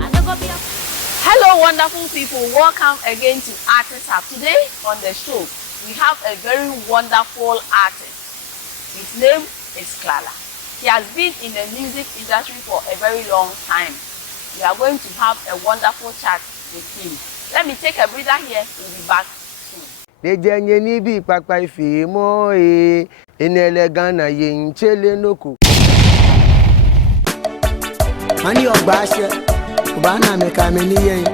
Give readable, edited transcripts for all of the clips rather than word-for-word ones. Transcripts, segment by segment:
Hello, wonderful people. Welcome again to Artist Hub. Today on the show, we have a very wonderful artist. His name is Klala. He has been in the music industry for a very long time. We are going to have a wonderful chat with him. Let me take a breather here. We'll be back soon. De janyeni bi papa ifi mo inele Ghana yin chele noku. Mani ogbashe obana me ka me ni yen.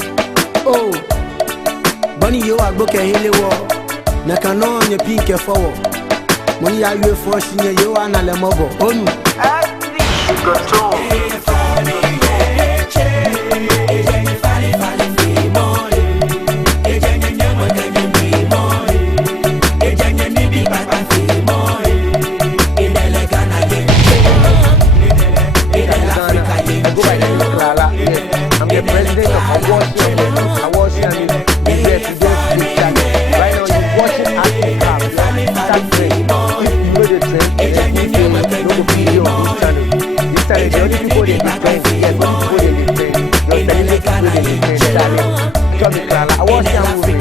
Oh. Bani yo agboke helewo na kano nye pinke fowo. Moni ya yue fo shinye yo anale mobo. Onu. Control. I'm the president of Awards and right now you're watching Artist Hub. Start trend. If you know the trend, then you know the video on this channel. This channel, the only people they trend. Yes, the only people they trend. You're telling the people they trend. Come to Klala. Awards and movie.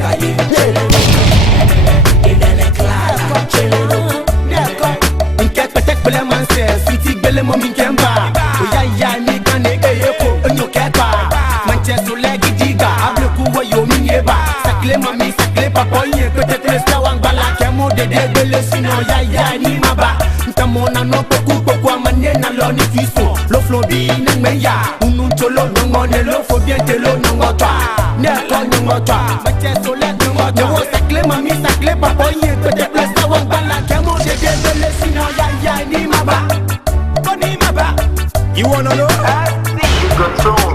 Mami sakle papa ye peut-être le stawang bala kemo de bele sino ya ni maba ntamona no poku amanena lo ni fiso lo flobi na meya unu cholo no ne lo fo bien te lo no ngotwa ne ko no ngotwa bache sole no ngotwa wo sakle mami sakle papa ye peut-être le stawang bala kemo de bele sino ya ni maba ko ni maba you wanna know Control.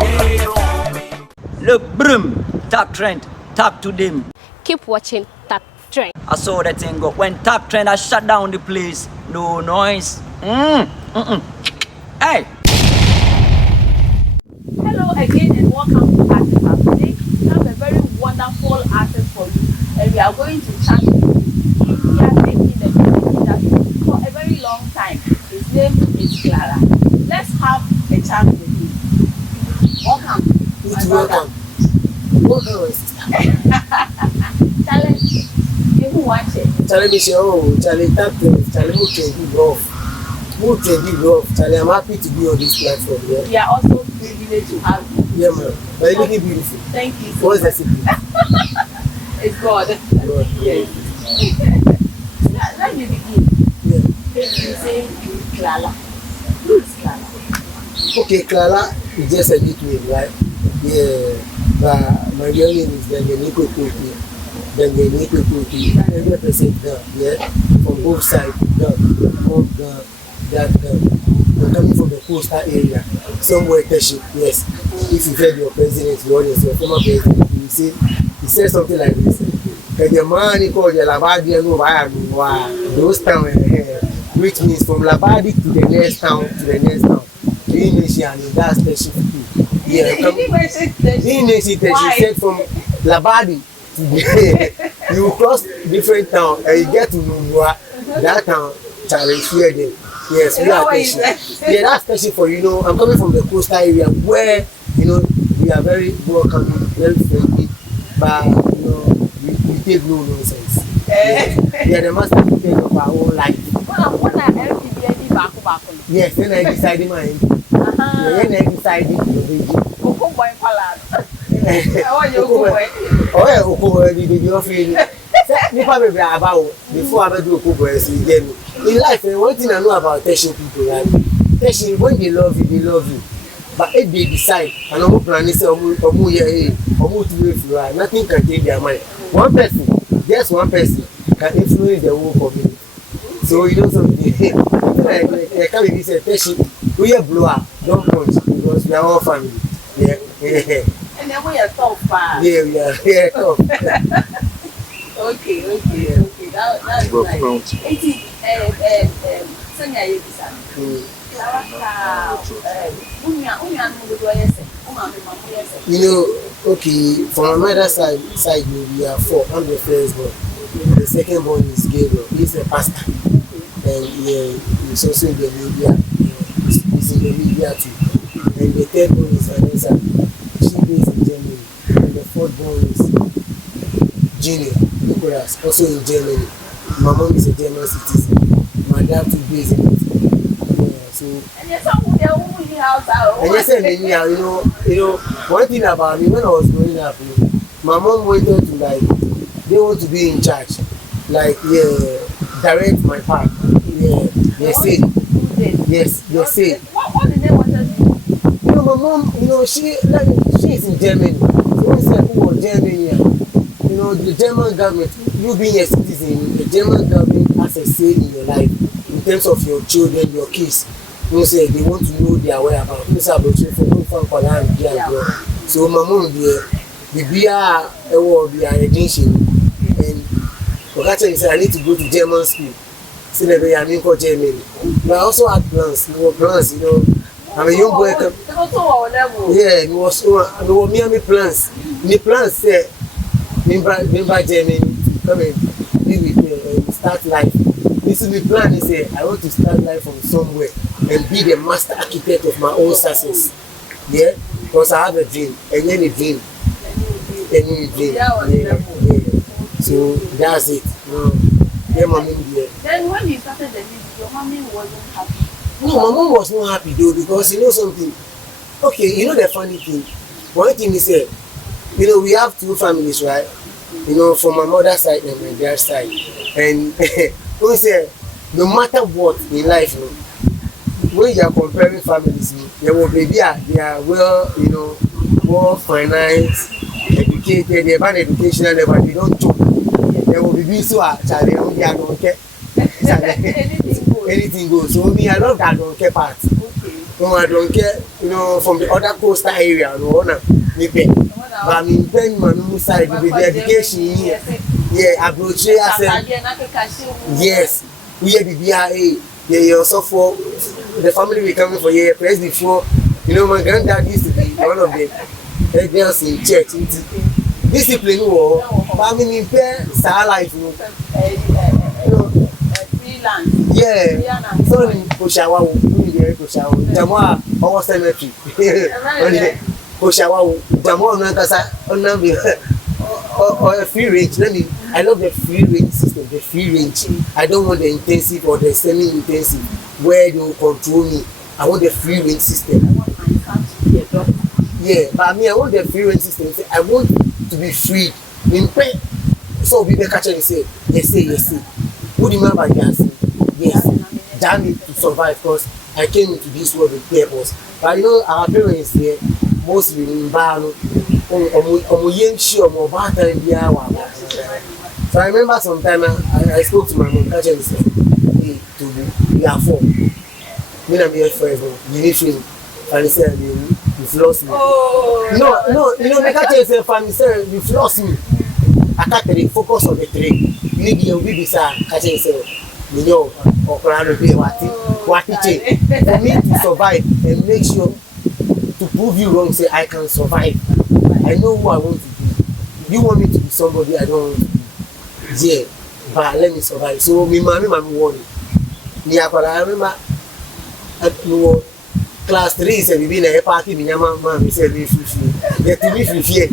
Look, broom, top trend. Talk to them. Keep watching Top Trend. I saw that thing go. When Top Trend, I shut down the place. No noise. Hey. Hello again and welcome to Artist Hub. Today, we have a very wonderful artist for you, and we are going to chat with him. He has been in the music industry for a very long time. His name is Klala. Let's have a chat with him. Welcome. Welcome. Challenge. You watch it. Charlie show, Charlie tap Charlie Charlie, I'm happy to be on this platform. Yeah. We are also privileged to have you. Yeah, man. But you're looking beautiful. Thank you so What is much. the secret? It's God. God. Yes. Let me begin. Yeah. You say Klala. Who is Klala? Okay, Klala is just a nickname, right? Yeah. But my real name is Ghanaian Artists. 100% girl, yeah, from both sides, girl, mom girl, dad girl. I'm coming from the coastal area, somewhere Teshi, yes. If you heard your president, your former president, you see, he said something like this. The man he called the Labadi and those towns, which means from Labadi to the next town to the next town. The nation and that's Teshi. Yeah, he said from Labadi. You cross different towns and you get to Nungwa, that town, challenge here then. Yes, we are patient. Yeah, that's patient for, I'm coming from the coastal area where, we are very welcoming, very friendly, but, we take no nonsense. We are the master of our own life. Yes, then I decided mine. Then I decided oh yeah, the offering. Before I do in life, one thing I know about Teshi people, right? Teshi, when they love you. But if they decide, and I'm planning to say, nothing can take their mind. One person, just one person, can influence the whole community. So you know something. I can't be said, Teshi, we are blower, don't punch, because we are all family. Yeah. And then we are tough. Yeah, we are tough. Okay. That's nice. Okay, from my mother's side, we are four. I'm the first born. The second born is Gabriel. He's a pastor. And he's also in the media. He's in the media too. And the third one is Vanessa. Junior, Nicholas, also in Germany. My mom is a German citizen. My dad too based in it. Yeah, so. And yes, You know, one thing about me when I was growing up, my mom wanted to like, they want to be in charge, like direct my path. Yeah, they say, yes, they say. What did they want us to do? You know, my mom, you know, she is in Germany. So when say who was Germany, you know, the German government, you being a citizen, the German government has a say in your life in terms of your children, your kids. You say they want to know their whereabouts. You say about for Klala and so my mom the beer award the education and Okacha said I need to go to German school. So they are in Germany. But I also had plans, you know. I'm a young boy. Yeah, it was me plans. The plans said remember Germany come and be with me and start life. This is the plan. He said I want to start life from somewhere and be the master architect of my own success. Yeah, because I have a dream, and then a dream. Yeah. So that's it. Yeah, mommy. Yeah. Then when you started the business, your mommy wasn't happy. No, my mom was not happy though because you know something. Okay, you know the funny thing. One thing is that you know we have two families, right? You know, from my mother's side and my dad's side, and we say no matter what in life, you know, when you are comparing families, they will be they are well, you know, well financed, educated, they have an educational level, they don't joke. They will be so actually, they don't care. Anything goes. So me, I love that don't care part. No, I don't care, you know, from the other coastal area, no, me pay. But I mean, then my side with the education, yeah, approach, yes, we have the BIA. Yeah, also for the family we coming for here, press before, you know, my granddad used to be one of the girls in church. Discipline, but I mean, in pair, star life, you know. Freelance. Yeah, so in Koshawa, Jamoa, our cemetery. Koshawa, Jamoa, Nankasa, or a free range. I love the free range system, the free range. I don't want the intensive or the semi-intensive where they will control me. I want the free range system. I want my son to be a doctor. Yeah, but I mean, I want the free range system. I want to be free. In pain. So people catch and say, yes. Who remember yes? Yes. Damn it to survive because I came into this world with purpose. But you know, our parents here, mostly in Bano, so I remember sometime I spoke to my mom, and said, hey, we are four. Me and me forever. You need to, and he said, you've lost me. Oh, no, you know, the catcher said, family said, you've lost me. I can't focus on the trade. Maybe you'll be sad, catcher said, you know, or plan to be what it for me to survive and make sure to prove you wrong, say I can survive. I know who I want to be. You want me to be somebody I don't want to be. Yeah, but let me survive. So me mommy warned me. I remember class 3 said we been a party. Me mama said we free. Get to be free.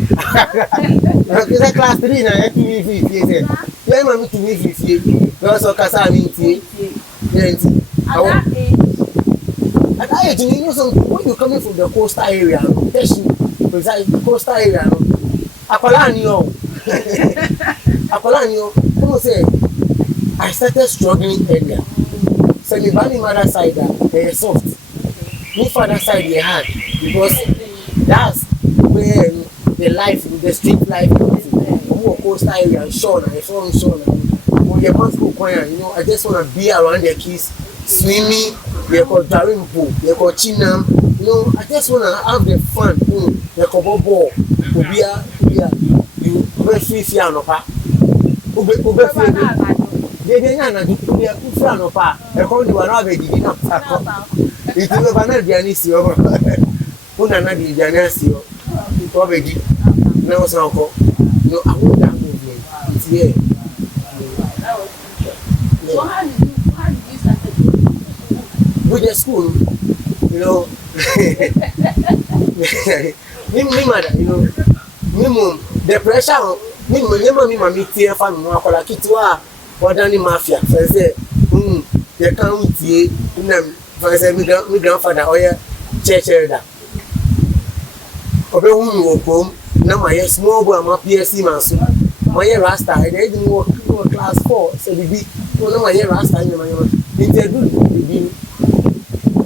Because class 3 na get to be free. Say, yeah, mommy to be free. Because of casa me free. At that age, you know something. When you coming from the coastal area, coastal area, Akolanyo, come say, I started struggling earlier. So my mother side they soft. My father side they hard because that's where the life, the street life, who coastal area, Shona. You know, I just want to be around the kids, swimming. They call driving pool. They call chinam. You know, I just want to have the fun. They call ball. You free no pa. Ube free. They na do free no pa. E come di wana be di na pa. It will be na dia ni si o. Una na di dia na si o. To be di. Na o san ko. No, I want that movement. It's here. So how did you start with the school, you know? Me mother, you know, me mom, the pressure me mami tie fa no akola kitwa wadani mafia say you can't tie na say me grandfather oya church elder obe hu wo kom na my small boy am PSC man so my rasta I dey do class 4 so bibi no my rasta nyama interview bibi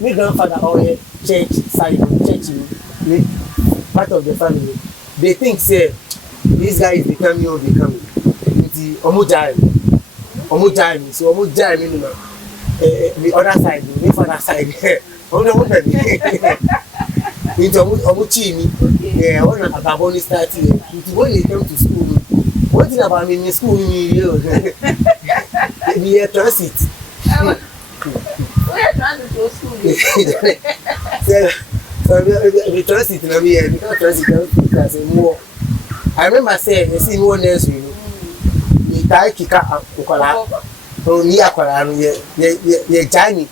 me grandfather oya church side church part of the family they think say this guy is becoming the omujai so omujai me no the other side the father side only one into omuchimi yeah one ababoni start here when they come to school one thing about me in school you be a transit where transit to school so the transit na me because transit because more I remember saying you see one else you ni tai kika ukola so ni akola no ye jani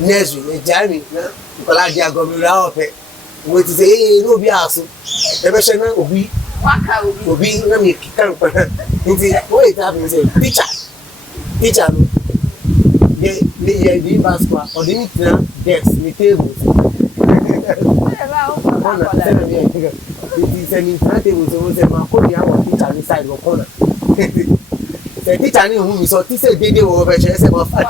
nezu ye jani na ukola dia gomira ope we to say no bi aso e be she na obi waka obi na me kika ukola nti we ta be say teacher no ye di baskwa or di na desk ni table it is an incredible so say ma ko ni awon teacher ni side go corner the teacher ni who so teacher dey wo be say ma fa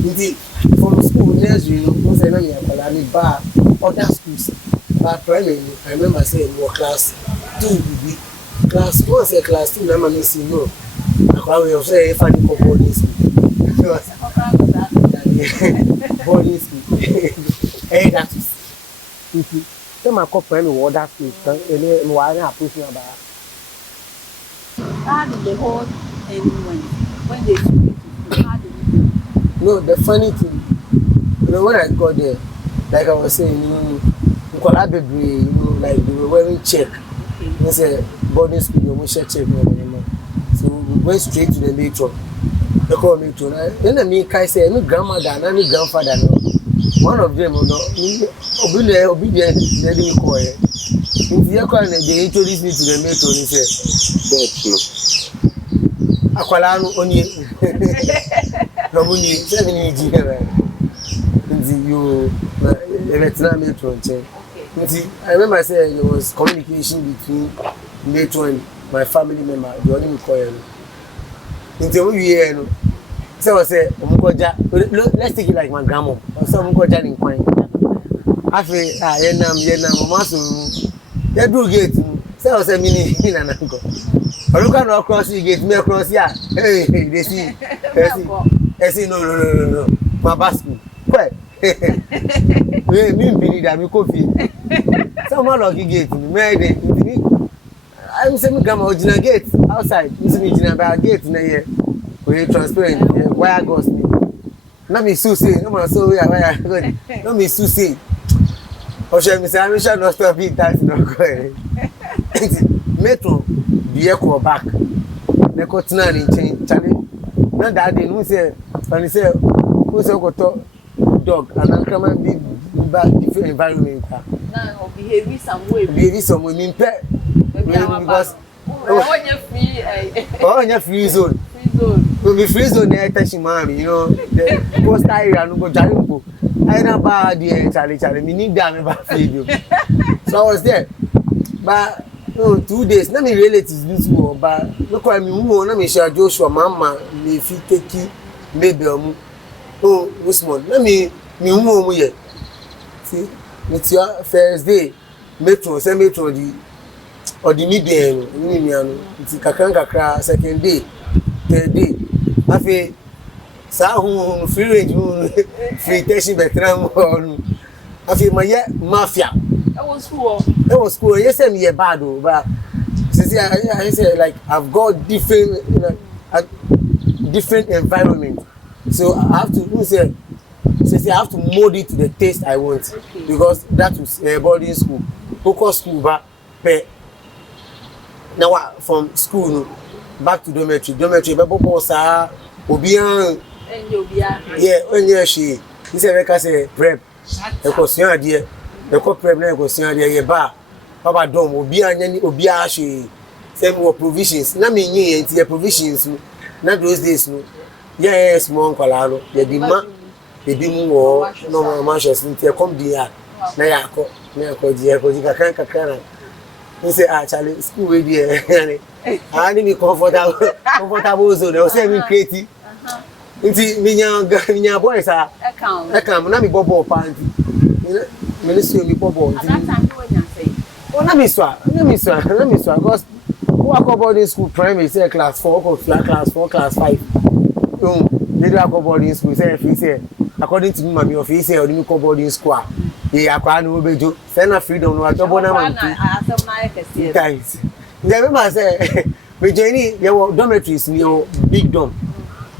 nti from school nursery no say na me akola ni ba other schools but primary I remember say in class 2 be class 1 say class 2 na ma see no akola we say if I go boarding school boarding school that is so my couple me water school and why na push me about how did the whole end when they how did it no the funny thing when I got there like I was saying Klala baby like they were wearing check they say boarding school you must check so we went straight to the metro they call me to then me kai say me grandmother and me grandfather no one of them no obedient let me call it if you call they introduce me to the metro he say no akwala no oni no muni 7 years you Vietnam metro I remember saying there was communication between metro and my family member the only call it until we hear no so I say let's take it like my grandma so omukoja ni kwan afi yenam mama so ya do gate so I say mini na nanko oluka no cross the gate me cross ya they see no my basket where me bini da mi coffee so man lock gate me dey I'm saying grandma original gate outside me original by gate na here we transparent wire goes me na me so say no man so wire good no me so say o she me say I shall not stop it that no go metro be echo back na ko tina ni chen chale na that day no say and say who say go to dog and come and be back different environment now behave some way mean pet because when you free zone we be free zone near touching mommy you know the coastal area no go jarimpo I na ba there chale me need them back video so I was there but 2 days na me relatives this war but look at me who na me share Joshua mama me fit take maybe Usman na me who here see it's your first day metro say metro or the midday ni anu it's kakra second day third day afi sa hu free range free station betram afi my mafia that was school yes me bad but see I say like I've got different different environment so I have to say I have to mold it to the taste I want because that was boarding school focus school but now from school back to dormitory bebo sa obian yeah when you she he say make say prep e ko sun ade e ko prep na e ko sun ade ye ba baba dom obian nya ni obia she Same more provisions. Na me nye enti the provisions no. Na those days no. Yeah, small Klala no. The demand the bimu wo no manches enti come there. Na ya ko dia ko kakra. You say actually school we there. I need me comfortable zone. I say me creative. Nti minya boys are account na me bobo panty. Me see me bobo. At that time when you say, oh na me swa because who are boarding school primary say class 4 or class 4 class 5. They do go boarding school say if say according to me office say me go boarding school. They akwa no bejo. Say na freedom no atobo na man. Asem na yekese. Guys. They remember say we join your dormitories your big dorm.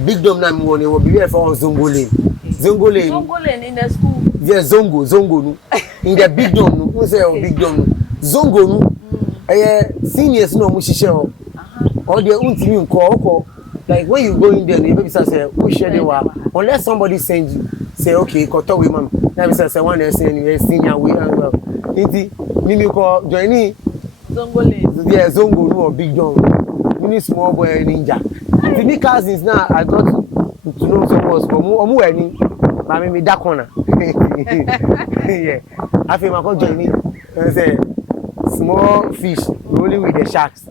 Big dome na me won be here for Zongole in the school. Yes, Zongo no. In the big dome no, who say big dome no. Zongo no. Seniors no mo hihye ho. Or the untimi nko like when you go in there you maybe say who share the wa unless somebody send you say okay koto we mam. Na be say one send you senior we and well. Inti mimi ko join Zongole. Yeah, Zongo no or big dome. Mini small boy ninja. The new cousins now I got to know some was from omu eni ma me da corner. Yeah. I feel my come join me say small fish rolling with the sharks.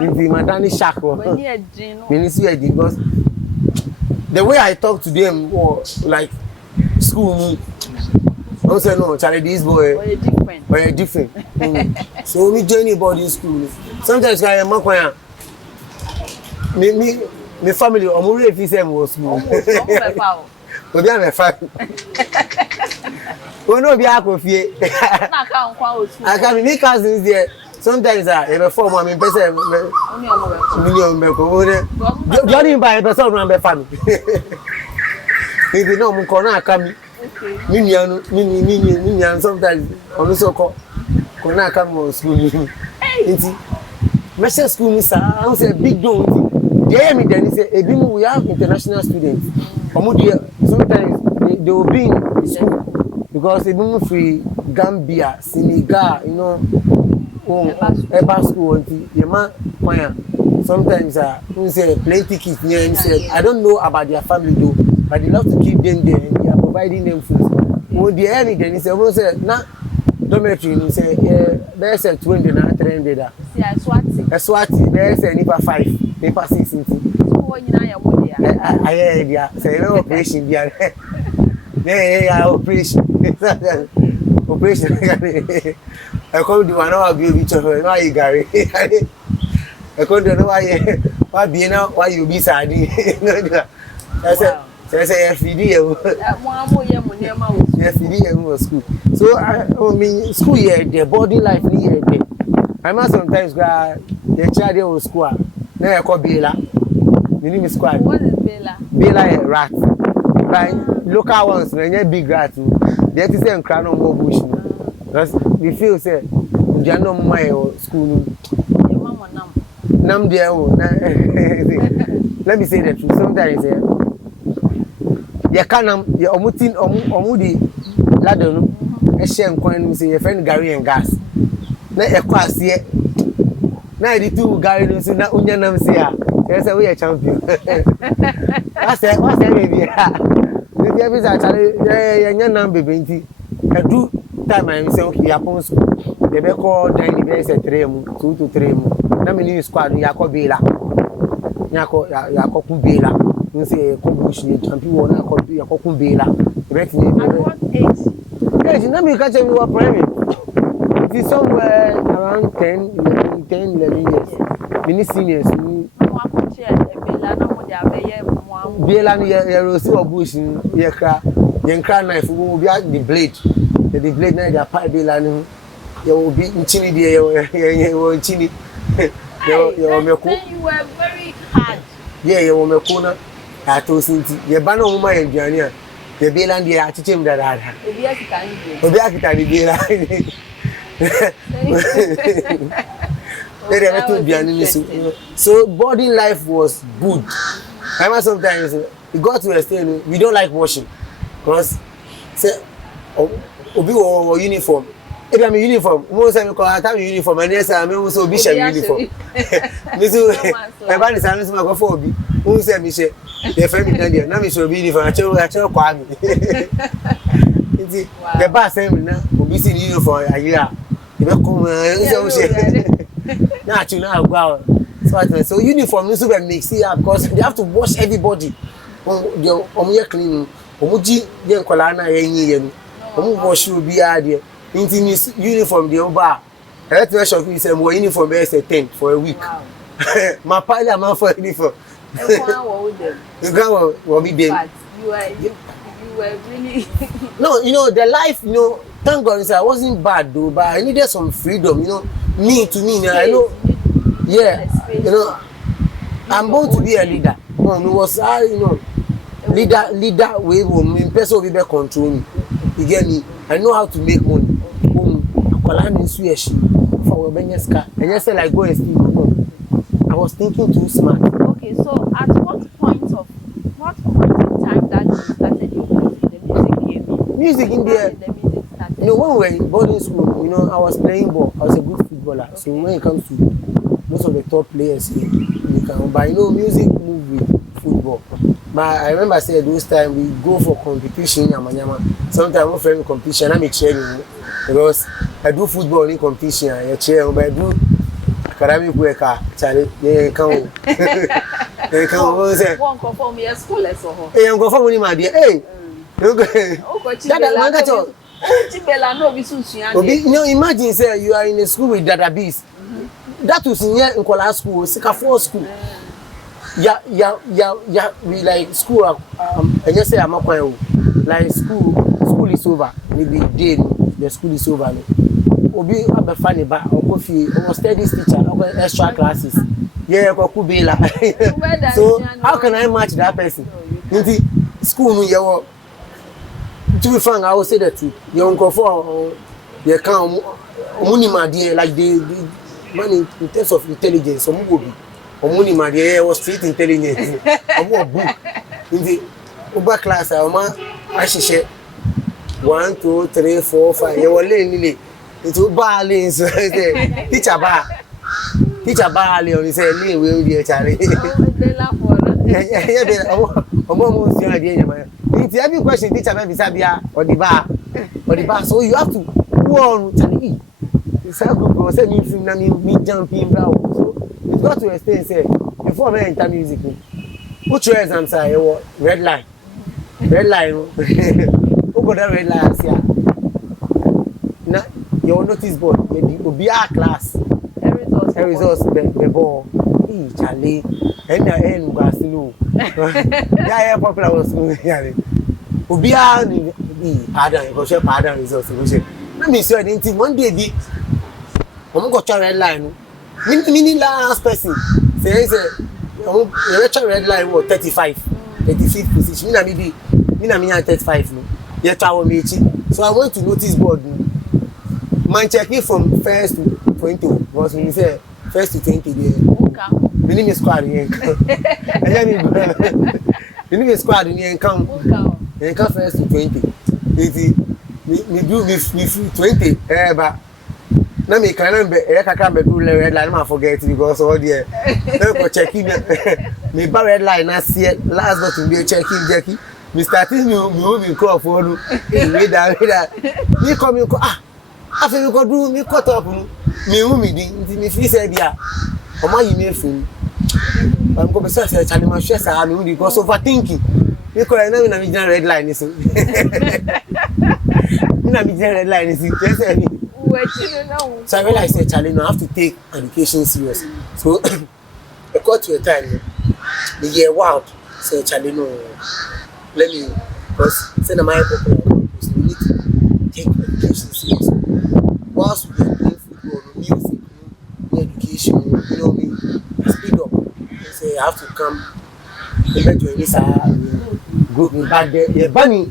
In the Madani shark. When see because the way I talk to them or like school I say no, Charlie this boy or different. So me join boarding school. Sometimes I am makwanya me family omuri if say was school. Obi am fa. We no be akofie. Na ka nkwa otu. I can me cousins there. Sometimes e be form am person million be ko we. Johnny by person no be family. If no mo ko na aka mi. Mi nuanu sometimes onu so ko na aka mo school ni. Nti me say school ni sa I say big don. They me then say we have international students. Sometimes they will be in school because they move free Gambia, Senegal, you know, Eba school. Sometimes we say plenty kids near say I don't know about their family though, but they love to keep them there and they are providing them food. When they earn it, then he say na dormitory he say there's a 20 na 300 da. Swati there's a nipa 5, nipa 6 into. Wo nyina ya mo dia. Aye dia say no operation dia. Yeah, operation. Operation. I come do one hour be with her. Why you Gary? I come do no why be now why you be sad. I said say FD mo amo ye mo ne ma wo. FD was school. So I mean school here the boarding life ni here there. I must sometimes go the child there was school. Na e ko Bela. The name is squad. What is Bela? Bela is rat. Like local ones, when big rat. They have to say crown on more bush. Because we feel say they are not my school. Your mama Nam there. Let me say the truth. Sometimes you can't you omudi ladder no. A shame coin say your friend Gary and gas. Na e kwase here. Na the two Gary no say na unya nam say yes, we are champion. What's that baby? The every actually young number baby. I do time I say okay, upon school. The be call 9 days at 2 to 3. Na me squad Yako Bela. Yako Kumbela. You say Kobush champion one Yako Kumbela. At what age? Age, na me catch me were primary. It is somewhere around 11 years. Many seniors. Bela ni ya rosi obush ni ya kra knife wo bi the blade na ya pa bela ni ya obi nchini die ya wo nchini ya meku You were very hard. yeah ya wo meku na ato sinti ya ba no ma ya duane a ya bela ndi ya achichem da obi akita ni bela so boarding life was good. I sometimes it got to a stage we don't like washing because say obi or uniform If I'm uniform, most of them have uniform, and yes, I'm also be uniform. Misu, my band is always my phobe. Who said me say the family India? Now me should be uniform. I tell Kwame. The bus same now. We be seeing uniform. Yeah, you know, come. Now you know go. So uniform is super mix here because they have to wash everybody. Your cleaning. Omuji den Klala na yenyi yenu. Omu wash you be there. Into uniform the over. Let me show you some uniform is a 10 for a week. Wow. My pilot man for uniform. You go what be them. You were really No, you know the life, you know, thank God I wasn't bad though, but I needed some freedom, you know. Me I know. Yeah, you know, I'm born to be a leader. It was you know, leader way me person will be control me. You get me? I know how to make money. Klala in Swedish for Benyaska. And just like go and speak. I was thinking too smart. Okay, so at what point in time that you started your music, the music came in? Music in there. The music started. You know, when we were in boarding school, you know, I was playing ball. I was a good footballer. Okay. So when it comes to most of the top players here, you can. But you know, music move with football. But I remember saying those times we go for competition in Amanyama. Sometimes we friend competition, I'm cheering because I do football in competition. I cheer, but I do academic work. Charlie, yeah, come. They come. One conform your school lesson. Hey, I'm conform with my dear. Hey, okay. You know, imagine say you are in a school with database. That was in here in Klala school, Sikafor school. Yeah, we like school. I just say I'm not quite like school is over. Maybe day the school is over. Obi abe funny ba okofi o studies teacher o extra classes. Yeah, could be like. So how can I match that person? Inti school no yewo. To be frank, I will say that too. You uncle for they come money my dear like the money in terms of intelligence. So be. Money my dear was street intelligence. I'm a book. In the upper class, I should 1, 2, 3, 4, 5. You were laying into barlins. Teacher bar, Leon is a lay will be a Charlie. They laugh for it. Almost your idea. It's every question teacher maybe Sabia or the bar. So you have to go on Charlie. It's a group was a me jumping down. So it's got to explain say before I enter music. Put your exams are red line. Red line. Who got that red line here? Now your notice board will be our class. Results the ball. Charlie. And the end was slow. Yeah, popular was smooth. Ubi pardon, go share pardon results. Let me say anything. One day, I'm going to red line. Mini last person say, you red line was 35, 35th position. Me 35. So I went to notice board. Man checking from 1st to 20 was when you say 1st to 20 there. Minimum squad in minimum squad in come 1st to 20. Me do me 20 but now me can remember I can't do red line I forget because all there go checking me red line last but to be checking Jackie me starting me moving crop for you read that me come after you go do me cut up me feel say dia o ma yi me fun I'm going to say Charlie my stress I mean because overthinking because I know me na red line is red line is just any. So I realized that Charlie, I have to take education serious. So I got to a time, the year wild. So Charlie, no, let me, because send my popular we need to take education serious. Whilst we are playing football, music, education, you know me, speed up. Say I have to come. Group me back there. The bunny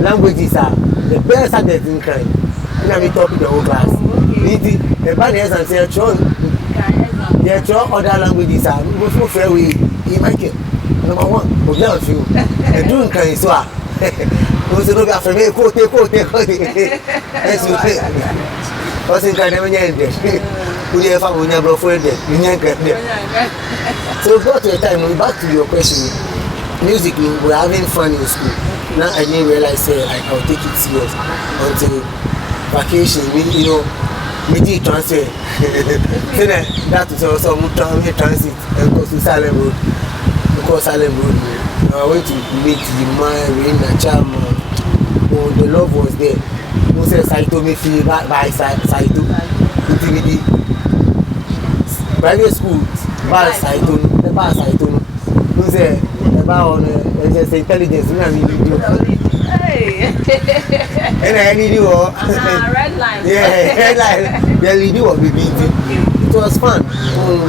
languages are the best at the thing kind. You know me talking the whole class. The bunny has and say John. They try other languages are go so fair way. He make it. Number one, we love you. The doing kind so Who's no after me? Quote. What's in Canada? We have found never for it. So go to a time, back to your question. Music, we're having fun in school. Now I didn't realize I'll take it serious until vacation. You know, we did transfer. Then that was also transit and go to Salem Road. Because Salem Road, I went to meet the man in the charm. Oh, the love was there. Who said Saito me feel by Saito? DVD. Private schools, bar Saito, the bar Saito. Who said about intelligence? Hey. And I need you all. Red line. Yeah, red line. The lady was beating. It was fun. When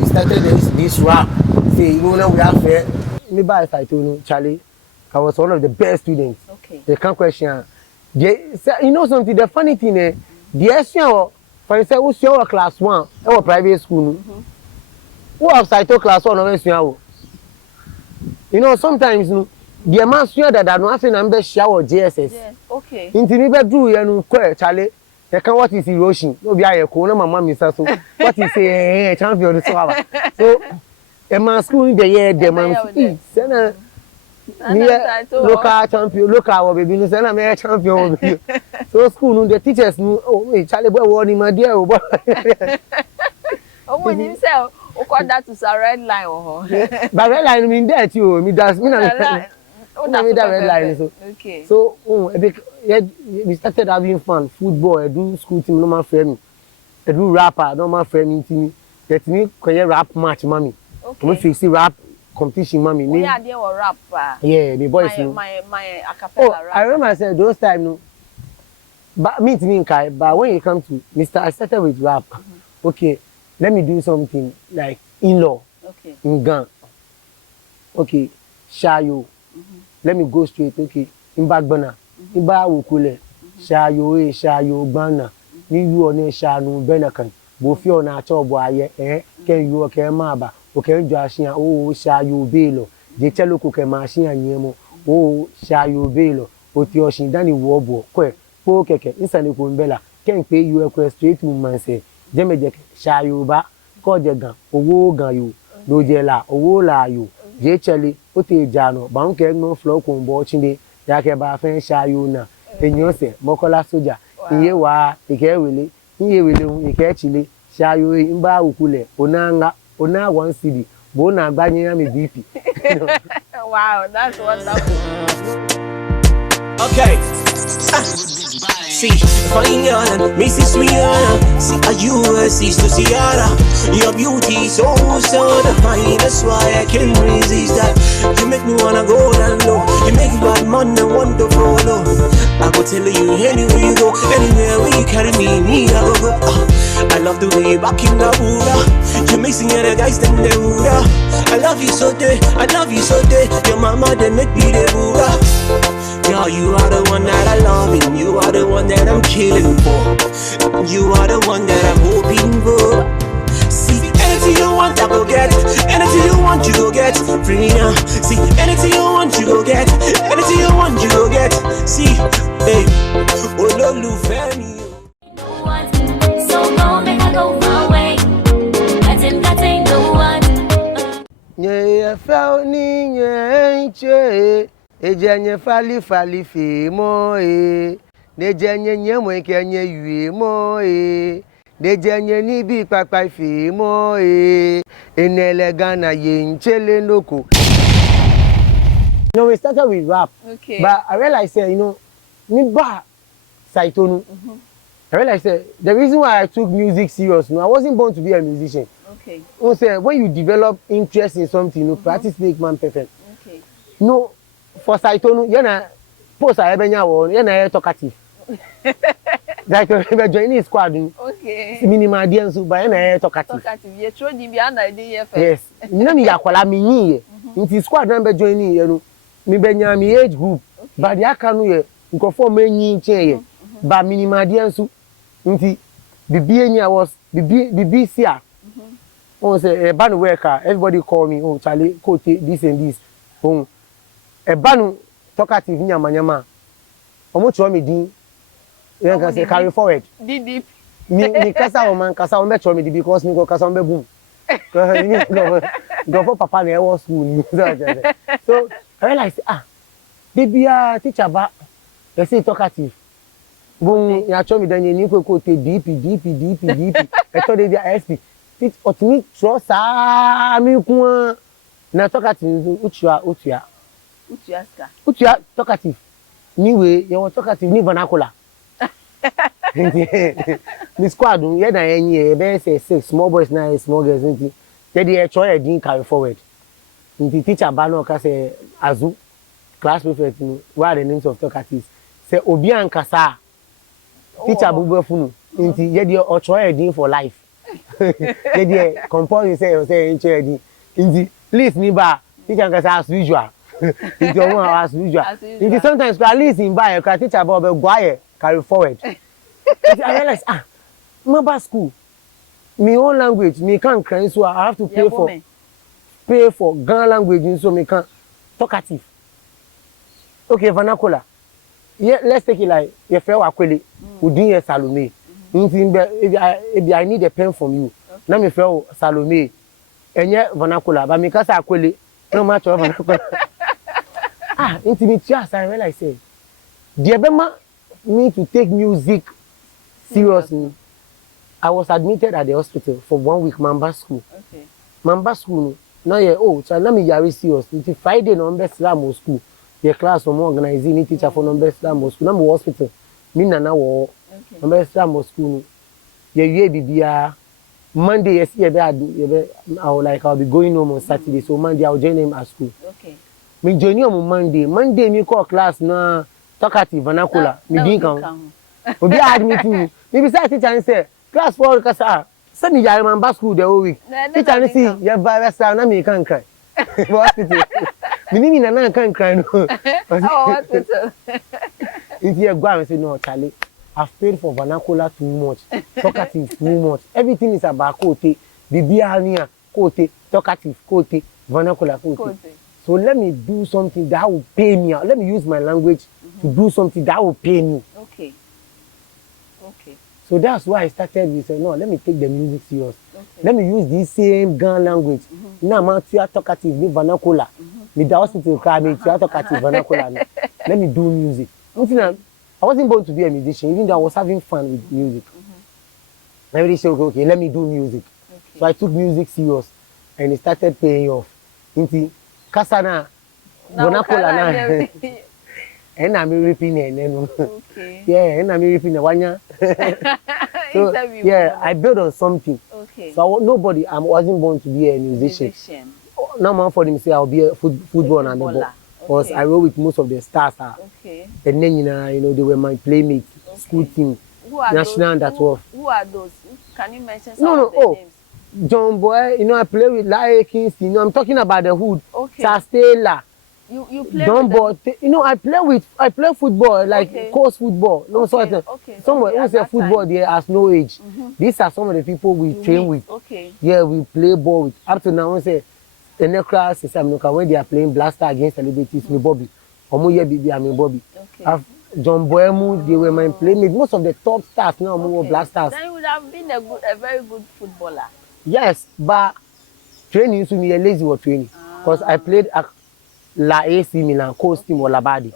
we started this rap, say, you know, we have fair. Me by Saito, Charlie. I was one of the best students. Okay. They can't question. You know something, the funny thing is, the SEO, for instance, who's your class 1 or private school? Who have Saito class 1 or SEO? You know, sometimes, the amount that I don't have to number shower JSS. Yes, okay. Into me bedroom, you know, Charlie. You can what is erosion? No, be a corner, my mom is so. What is a champion? So, a man school in the year, the man. Local champion, local baby, no send a champion. So school, the teachers knew, oh, Charlie boy, warning my dear. Oh, when you say, oh, call that to a red line, oh, but red line mean that you, me does mean that red line. Okay. So, we started having fun, football, I do school team, no my friend, I do rapper, no my friend, me, get me, can rap match, mommy. Okay. We fix rap. Competition, mommy. Me, I did rap. Yeah, the boys. My acapella rap. I remember I said those times, no. But me, Kai. But when you come to Mr. I started with rap. Okay, let me do something like in-law. Okay. In Ghana. Okay, Shayo. Let me go straight. Okay, in Bagbana. In Bawukule. Shayo, Shayo, Bana. You on a Shanu Benakan. Bofio na chobo can you okay maba. Okay, Joshia, oh, Shayo Belo. The Cheloco can machine and Yemo, oh, Shayo Belo, Otioshin, Danny Warbo, Quack, Pokeke, Insani Kumbella, can pay you a question straight to Manse, Jemejek, Shayo Ba, Kojagan, Owo Gayu, Dojela, Owo La you, J. Chelly, Ote Jano, Banker no flow con watching Yakeba Fan Shayuna, and you say, Mokola Soja, Yewa, Ikewili, Yewili, Ikechili, Shayo Imba Ukule, Onanga. Ona 1 CD. Bona Banya me BP. Wow, that's wonderful. Okay. See, fine girl, Mrs. Rihanna. See, you sister Ciara. Your beauty so fine. That's why I can't resist that. You make me wanna go down low. You make bad man want to follow. I go tell you anywhere you go, anywhere where you carry me I go. I love the way you back in the Buddha. You're mixing the guys in the Buddha. I love you so day, I love you so day. Your mama they make me the Buddha. Girl, you are the one that I love, and you are the one that I'm killing for. You are the one that I'm hoping for. See, anything you want, I go get. Anything you want, you go get. Free now. See, anything you want, you go get. Anything you want, you go get. See, hey, oh, love, family. So go make I go my way. That ain't no one. Yeah, felt ni che. Ejanye fali fe mo Nejenye nyemo kenye yue mo Nejenye ni bi papa fe mo Enele Ghana yenchele noko. You know, we started with rap. Okay. But I realized, you know, me ba Saitonu. I realized the reason why I took music serious, I wasn't born to be a musician. Okay. When you develop interest in something, practice make man perfect. Okay. No, for Saitonu, post I ebenya talkative. Like you joining squad. Okay. Minimal dance, but talkative. Talkative. You throw the behind idea first. Yes. Nami yakwala minyi. Inti squad number joining you me benya mi age group. But ya kanu ye nko for menyi nche ye. Ba minimal dance inti bibi enya was bibi sia. On say a band worker, everybody call me, oh Charlie, coach this and this. A banu talkative nyama omo cho me din you can say carry forward Deep. me kasa o man kasa o me cho me din because me go kasa o be boom go for papa na was school so I realize baby teacher ba they say talkative boom ya cho me dan ni ko te deep e to dey SP teach otimi so sa mi ku na talkative utua talkative ni we you talkative ni vernacular mi squad ye na enye be say 6 small boys na small girls nti they dey try din carry forward nti teacher ba no ka say azu class prefect no what are the names of talkatives say obi ankasa teacher bubu funu nti ye dey try din for life ye dey compose say in try din nti please ni ba teacher ankasa as usual nti omo as usual nti sometimes at least in ba ka teacher ba be gwaye carry forward I realize mobile school my own language me can't cry so I have to pay for Ghana language so me can talkative okay vernacular yeah let's take it like your friend Akwele Udin ye Salome if I need a pen from you na me friend Salome enye vernacular but me can say Akwele no matter vernacular intimate I realize say the bema me to take music seriously. I was admitted at the hospital for 1 week, Mamba school. Okay. Mamba school, now you're old, so let me carry serious. Until Friday, no best Islam school. The class from organizing teacher for no best Islam school. No hospital. Me na wo. No best Islam school. Yeah, bibia. Monday, yes, I'll be going home on Saturday. So Monday, I'll join him at school. Okay. Me join him on Monday. Monday, me call class na talkative vernacular. Me din kan. Obi admit me. Me be say teacher say class 4 kasa. Say me yare man school the whole week. Teacher say ya ba sa na me kan cry. What it? Me ni na kan cry no. What it? If you go and say no Charlie, I've paid for vernacular too much. Talkative too much. Everything is about kote. Bibia nia kote, talkative kote, vernacular kote. So let me do something that will pay me. Let me use my language to do something that will pay me. Okay. So that's why I started with no, let me take the music serious. Let me use this same Ghana language. Now I'm talkative, me vernacular. Me the hospital cry me talkative vernacular. Let me do music. I wasn't born to be a musician, even though I was having fun with music. I really said, okay, let me do music. Okay. So I took music serious and it started paying off. Into Kasana, vernacular na. And I'm ripping it. Okay. Yeah, and I'm ripping the one year. So yeah, I built on something. Okay. So I wasn't born to be a musician. No man for them say I'll be a footballer and the ball. Because I roll with most of the stars. Okay. And then they were my playmates, school team, national that was. Who are those? Can you mention some of their names? John Boy, I play with Lai Kingston. I'm talking about the hood. Okay. Stella. You play Don't with I play football like course football. No sort of someone who say football there has no age. These are some of the people we train with. Okay. Yeah, we play ball with. Up to now, we say the next class is when they are playing blaster against celebrities, me Bobby. Omo ye bibi me Bobby. Okay. John Boyemu, they were my playmates. Most of the top stars now are blasters. Then you would have been a very good footballer. Yes, but training to me a lazy or training. Because I played La AC Milan, coach team or Labadi.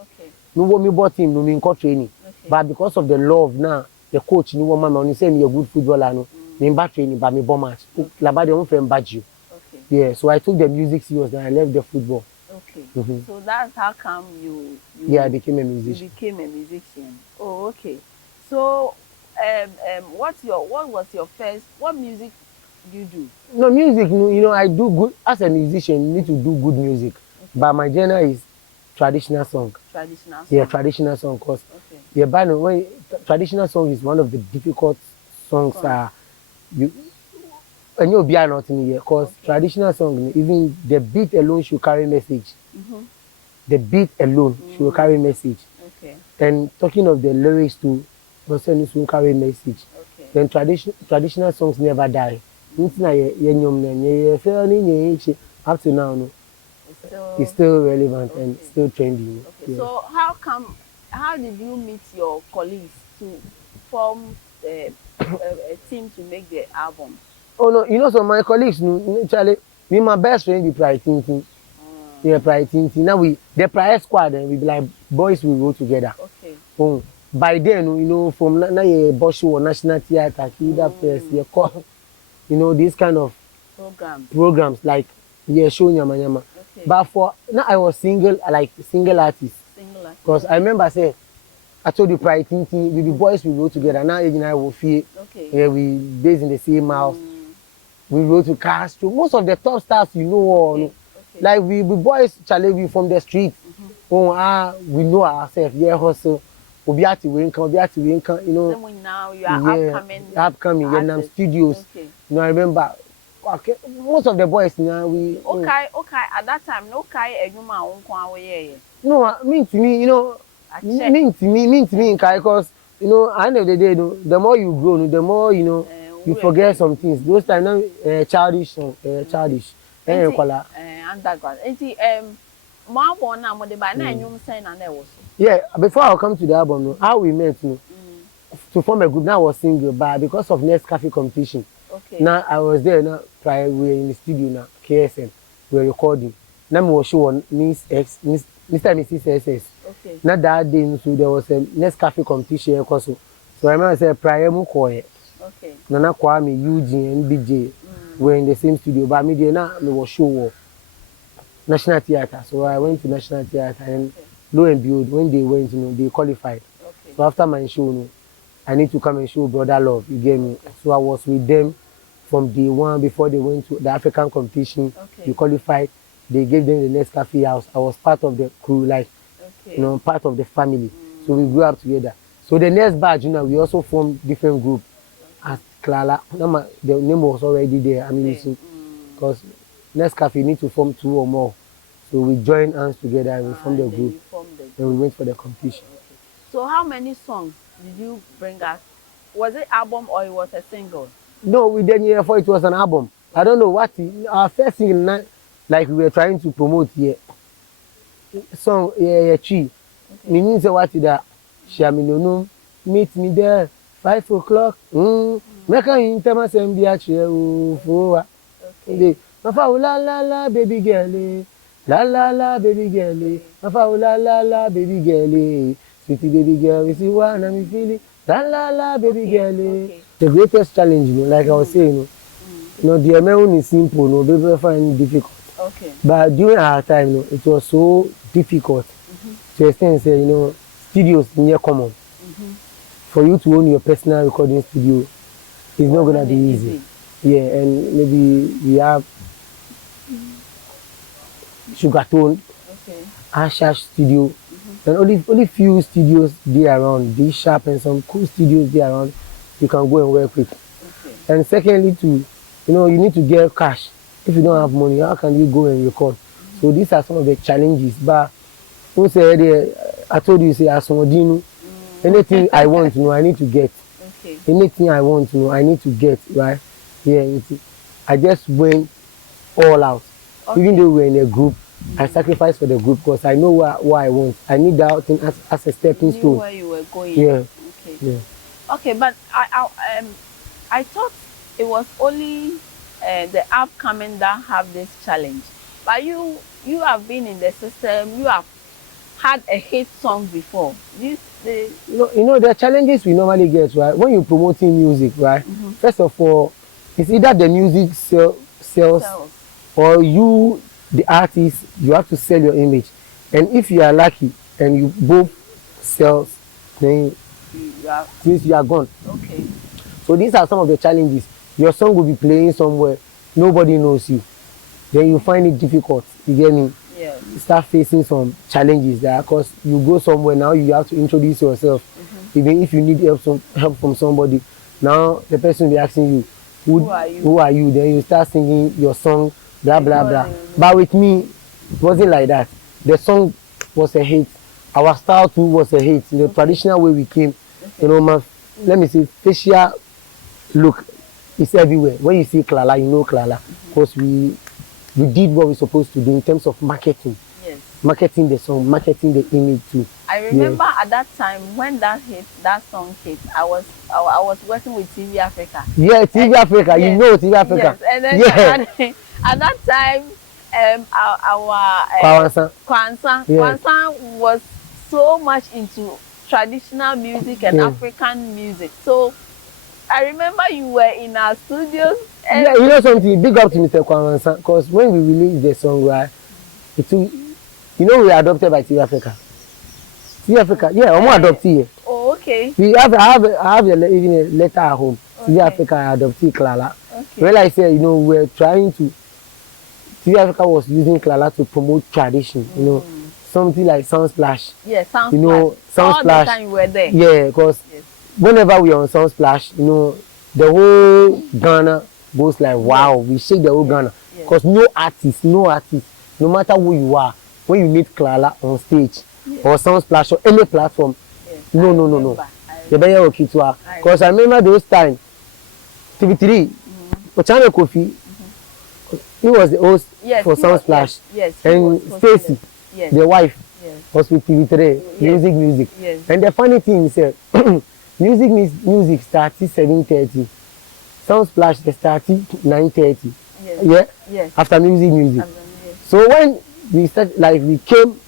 No me bought him, no me training. But because of the love now, the coach no one man say me a good footballer no. Me bad training, but me bomb match. Labadi won't friend bad you. Yeah, so I took the music serious, then I left the football. Okay. So that's how come you I became a musician. You became a musician. Oh, okay. So what music do you do? No music, I do good as a musician. You need to do good music. But my genre is traditional song. Traditional song. Yeah, traditional song. Cause traditional song is one of the difficult songs. And you'll be not in here. Cause traditional song, even the beat alone should carry message. The beat alone should carry message. Okay. And talking of the lyrics too, also should carry message. Okay. Then traditional songs never die. Up to now, no. It's still relevant and still trendy. Okay. Yeah. So how come how did you meet your colleagues to form a team to make the album? Oh no, you know, so my colleagues, actually, me my best friend be Pride Tintin. Yeah, Pride Tintin. Now the Pride squad, we be like boys, we go together. Okay. Oh, by then, you know, from now you Bosch or National Theatre, Kida Press, you call, you know, this kind of programs like show Nyama Nyama. Okay. But for now, I was single artist. Single artist. Because I remember saying, I told you Pride Tintin, we be boys, we go together. Now, you and I will feel, okay. yeah, we based in the same house. We go to Castro. Most of the top stars, you know, okay. like we boys, Charlie, we from the street. We know ourselves. Yeah, hustle. We have to win, you know. So now you are upcoming. Yeah, now studios. Okay. You know, I remember. Okay, most of the boys now we. Okay. At that time, no kai No, mean to me, you know. Mean to me, because you know, at the end of the day, the more you grow, the more you know. You forget some things. Those times now, childish. Klala. Yeah, before I come to the album, how we met, to form a group. Now I was single, but because of next cafe competition, okay. Now I was there. Now we were in the studio now, KSM, we were recording. Now we were showing Mr. and Mrs. SS. Okay. Now that day, so there was a next cafe competition also. So I remember saying prior mukoye. Okay. Nana Kwame, Eugene, and BJ were in the same studio, but me there now we was show National Theatre. So I went to National Theatre and lo and behold, when they went, you know, they qualified. Okay. So after my show, you know, I need to come and show Brother Love. You get me? So I was with them from day one before they went to the African competition. Okay. They qualified. They gave them the next cafe house. I was part of the crew, like, okay. you know, part of the family. So we grew up together. So the next batch, you know, we also formed different group. As Klala, the name was already there. I mean, because next cafe need to form 2 or more. So we joined hands together and we formed the group. Then we went for the competition. Okay. So how many songs did you bring us? Was it album or it was a single? No, we didn't hear for it was an album. I don't know what our first single, like we were trying to promote here. Song, Chi. Meaning what that? Shaminono, meet me there. 5 o'clock. Meka intama sembia cheu foa. Okay. Mafa la la la baby girl. La la la baby girl. Mafa la la la baby girl. Sweetie baby girl, you see what I'm feeling. La la la baby girl. Okay. The greatest challenge, you know, like I was saying, you know, the amount is simple, no, people find it difficult. Okay. But during our time, you know, it was so difficult to extend, say, you know, studios near common. For you to own your personal recording studio, it's not gonna be easy. Yeah, and maybe we have Sugartone, Ashash studio, and only few studios there around, D Sharp and some cool studios there around you can go and work with. Okay. And secondly, you know, you need to get cash. If you don't have money, how can you go and record? So these are some of the challenges. But I told you, say, as someone, anything I want to know, I need to get. Okay. Anything I want to know, I need to get, right? Yeah, I just went all out. Okay. Even though we're in a group, I sacrificed for the group because I know what I want. I need that thing as a stepping stone. Where you were going. Yeah. Okay. Yeah. Okay, but I thought it was only the upcoming that have this challenge. But you have been in the system. You have had a hit song before. You know, the challenges we normally get, right? When you're promoting music, right? First of all, it's either the music sells or you, the artist, you have to sell your image. And if you are lucky and you both sell, then since you are gone. Okay. So these are some of the challenges. Your song will be playing somewhere, nobody knows you. Then you find it difficult. You get me? Yeah. You start facing some challenges there because you go somewhere now, you have to introduce yourself. Even if you need help from somebody, now the person will be asking you, who are you? Then you start singing your song, blah blah blah. But with me, it wasn't like that. The song was a hit. Our style too was a hit. In the traditional way we came, you know, let me say, facial look is everywhere. When you see Klala, you know Klala, because we did what we're supposed to do in terms of marketing. Yes. marketing the song, marketing the image too. I remember at that time when that song hit, I was working with TV Africa. Yeah, TV Africa, yes, you know TV Africa. Yes, and then yeah. at that time, our Kwanzaa was so much into traditional music and African music. So I remember you were in our studios. And yeah, you know something, big up to Mr. Kwanzaa, because when we released the song, right, you know we were adopted by TV Africa. TV Africa, yeah, I'm adoptee. Oh, okay. I have even a letter at home. Okay. TV Africa adoptee Klala. Okay. Well, I said, you know, we're trying to. TV Africa was using Klala to promote tradition. You know, something like Sunsplash. Yeah, Sunsplash. You know, Sunsplash. All the time you were there. Yeah, because whenever we are on Sunsplash, you know, the whole Ghana goes like wow. We shake the whole Ghana because no artist, no matter who you are, when you meet Klala on stage. Or Sunsplash or any platform. Yes, no. The better okay to her. Because I remember those times, TV3, Ochane Kofi, he was the host for Sunsplash. Yes, and Stacy, the wife, was with TV3, music. Yes. And the funny thing is, music started 7:30. Sunsplash they started 9:30. Yes. After music. So when we started, like we came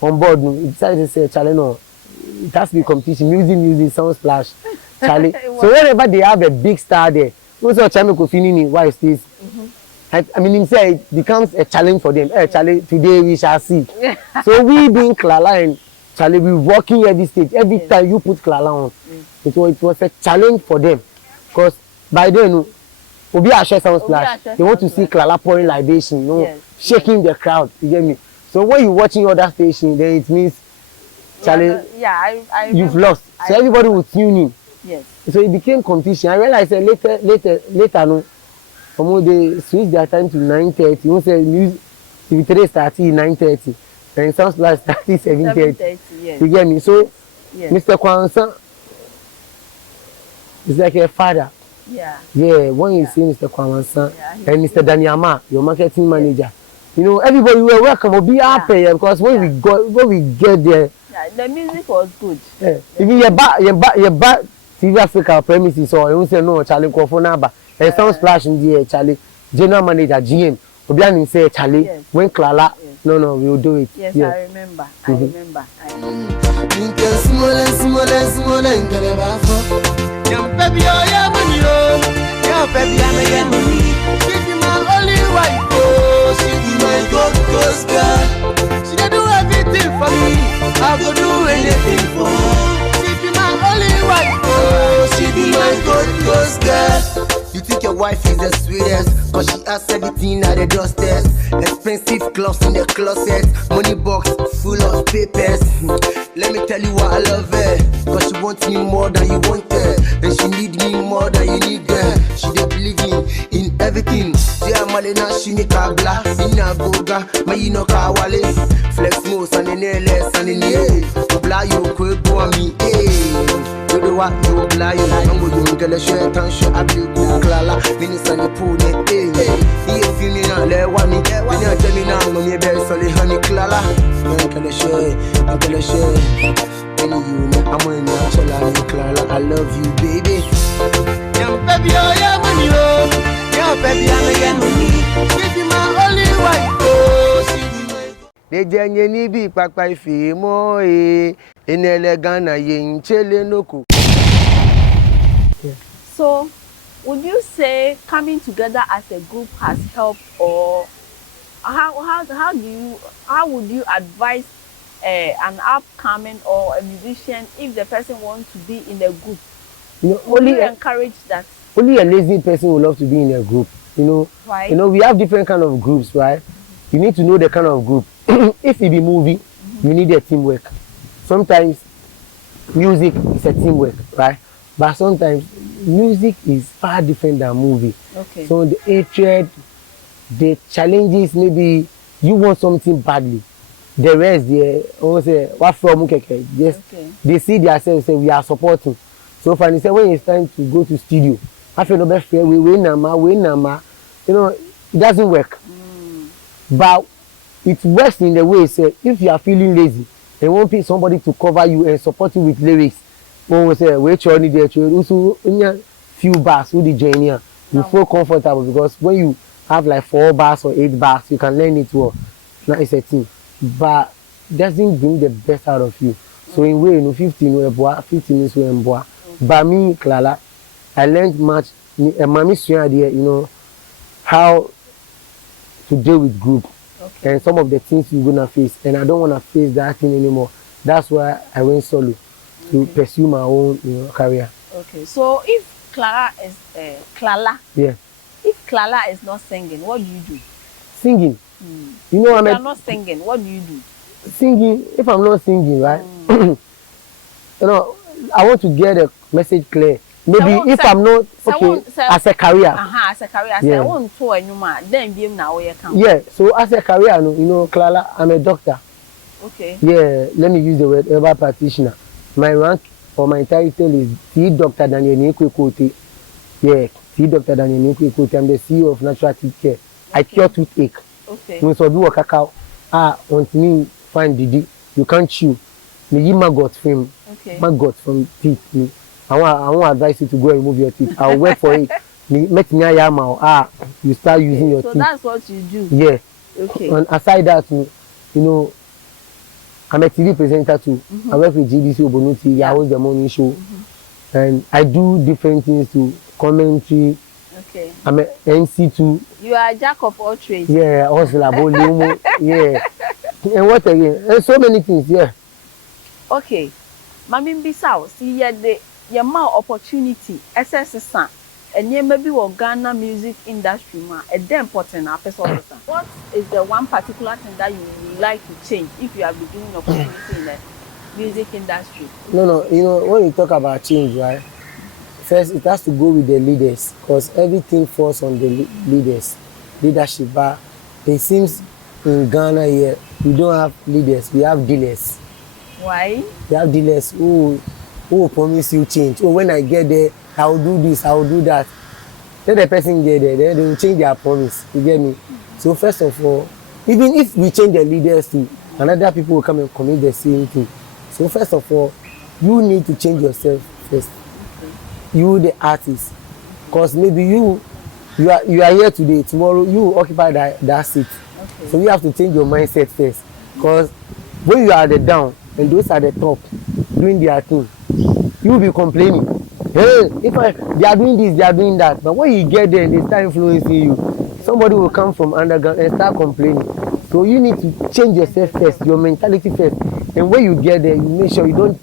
on board, we decided to say, Charlie, no, it has to be competition, music, Sunsplash, Charlie. So whenever they have a big star there, also Charlie Kofinini, why is this? I mean, he said it becomes a challenge for them. Hey, Charlie, today we shall see. So we being Klala and Charlie, we walking every stage. Every time you put Klala on, it was a challenge for them. Because by then, Obi Ashe Sunsplash, they want to see Klala pouring libation, you know, shaking the crowd. You get me? So when you're watching other stations, then it means, Charlie, I you've lost. So everybody will tune in. Yes. So it became competition. I realized later, no, they switched their time to 9:30. You say music, TV3 started 9:30, and Sunsplash started 7:30. Yes. You get me? So, Mr. Kwanzaa is like a father. Yeah. Yeah. When you see Mr. Kwanzaa and Mr. Daniama, your marketing manager. You know, everybody were welcome. We'll be happy because when we get there, the music was good. Yeah. Even your back TV Africa premises, or you say no, Charlie Kofonaba, and Sunsplash in the Charlie, general manager GM. Obianin say Charlie, when Klala, no, we will do it. Yes, I remember. I remember. She be my Ghost girl. She dey do everything for me. I go do anything for her. She be my only wife. Oh, she be my Ghost girl. You think your wife is the sweetest, cause she has everything at the doorstep. Expensive clothes in the closet, money box full of papers. Let me tell you why I love her, cause she wants me more than you want her, and she need me more than you need her. She dey believe in everything. Yeah, Malena, she make a blah. Ina boga, ma you know kawale. Flex most and the nails and the nails. Blah you quick for me, you do what you blah you. I'm going to get a shirt and show up the Klala. Minister the pool, if you mean I let one, when you tell me now, when you best only honey Klala. I'm gonna share. Any you know, I'm going to tell you Klala, I love you, baby. Yeah, baby, oh yeah, money, oh. Yeah, baby, I'm again money. Give you my only wife, oh. They genuinely be packed by Fimo, in Ghana, in Chile, no. So, would you say coming together as a group has helped, or how would you advise an upcoming or a musician if the person wants to be in a group? You know, would you encourage that? Only a lazy person would love to be in a group. You know, why? You know, we have different kind of groups, right? You need to know the kind of group. If it be movie, you need a teamwork. Sometimes music is a teamwork, right? But sometimes music is far different than movie. Okay. So the hatred, the challenges, maybe you want something badly. The rest, what from yes, they see themselves say we are supporting. So finally, say when it's time to go to studio, I feel no better. We win nama. You know, it doesn't work. But it works in the way say if you are feeling lazy and want somebody to cover you and support you with lyrics, one will say wait your need to also few bars with the journey. You feel comfortable because when you have like 4 bars or 8 bars, you can learn it well. Now it's a thing, but doesn't bring the best out of you. So in way, 15 is boy. But me, Klala, I learned much. Mommy idea, how to deal with group and some of the things you're gonna face. And I don't wanna face that thing anymore. That's why I went solo to pursue my own, career. Okay, so if Klala is Klala. Yeah. If Klala is not singing, what do you do? Singing. If you are not singing, what do you do? Singing. If I'm not singing, right? I want to get a message clear. Maybe if I'm not as a career. As a career, I want to then be now. Yeah. So as a career, Klala, I'm a doctor. Okay. Yeah. Let me use the word herbal practitioner. My rank or my title is T Doctor Daniel Nikwe. Yeah, T Doctor Daniel Nikwe. I'm the CEO of Natural Teeth Care. I cure toothache. Okay. When so do a cacao, want me find Didi, you can't chew. Me give maggot from maggot from teeth. I want advise you to go and remove your teeth. I'll wait for it. Make me you start using your teeth. So that's what you do. Yeah. Okay. And aside that, I'm a TV presenter too. I work with GDC Obonuti. I host the morning show, and I do different things too. Commentary. Okay. I'm a MC too. You are a jack of all trades. Yeah, also yeah. And what again? And so many things. Yeah. Okay. Mami Bisao, see your more opportunity. SSS. And yeah, maybe what Ghana music industry a damn important person. What is the one particular thing that you would like to change if you have been doing opportunity in the music industry? No, when you talk about change, right? First, it has to go with the leaders because everything falls on the leadership. But it seems in Ghana here we don't have leaders, we have dealers. Why? We have dealers who will promise you change. Oh, when I get there, I will do this, I will do that. Then the person get there, then they will change their promise. You get me? So first of all, even if we change the leaders too, another people will come and commit the same thing. So first of all, you need to change yourself first. You the artist. Because maybe you are here today, tomorrow you occupy that seat. Okay. So you have to change your mindset first. Because when you are the down and those are the top doing their thing, you will be complaining. Hey, they are doing this, they are doing that. But when you get there and they start influencing you, somebody will come from underground and start complaining. So you need to change yourself first, your mentality first. And when you get there, you make sure you don't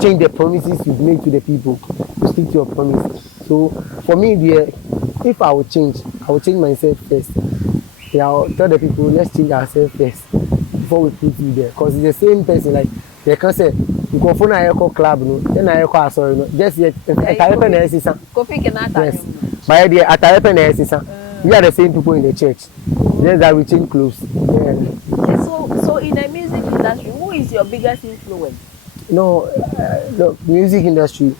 change the promises you've made to the people. You stick to your promise. So for me, if I will change myself first. Yeah, I'll tell the people, let's change ourselves first before we put you there. Because it's the same person, like they can say, you go for a club, no, then I go sorry, no, just yet Kofi cannot. Yes. By the we are the same people in the church. Just that we change clothes. Yeah. So in the music industry, who is your biggest influence? No, look, music industry.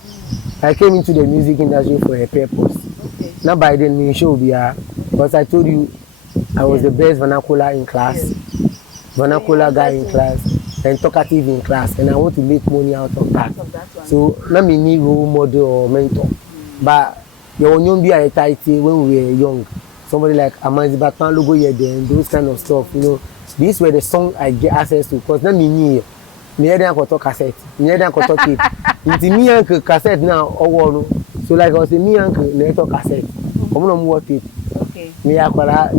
I came into the music industry for a purpose. Okay. Not by then me show be because I told you I was the best vernacular in class. Vernacular guy in class and talkative in class, and I want to make money out of that. So let me need role model or mentor. But your young be a tighty when we were young. Somebody like Amanzi Batman logo here and those kind of stuff, These were the songs I get access to because let me need me then I talk cassette, me then I talk tape. Into me uncle cassette now or so like I was a me uncle ne talk cassette. Come on more tape. Okay. Me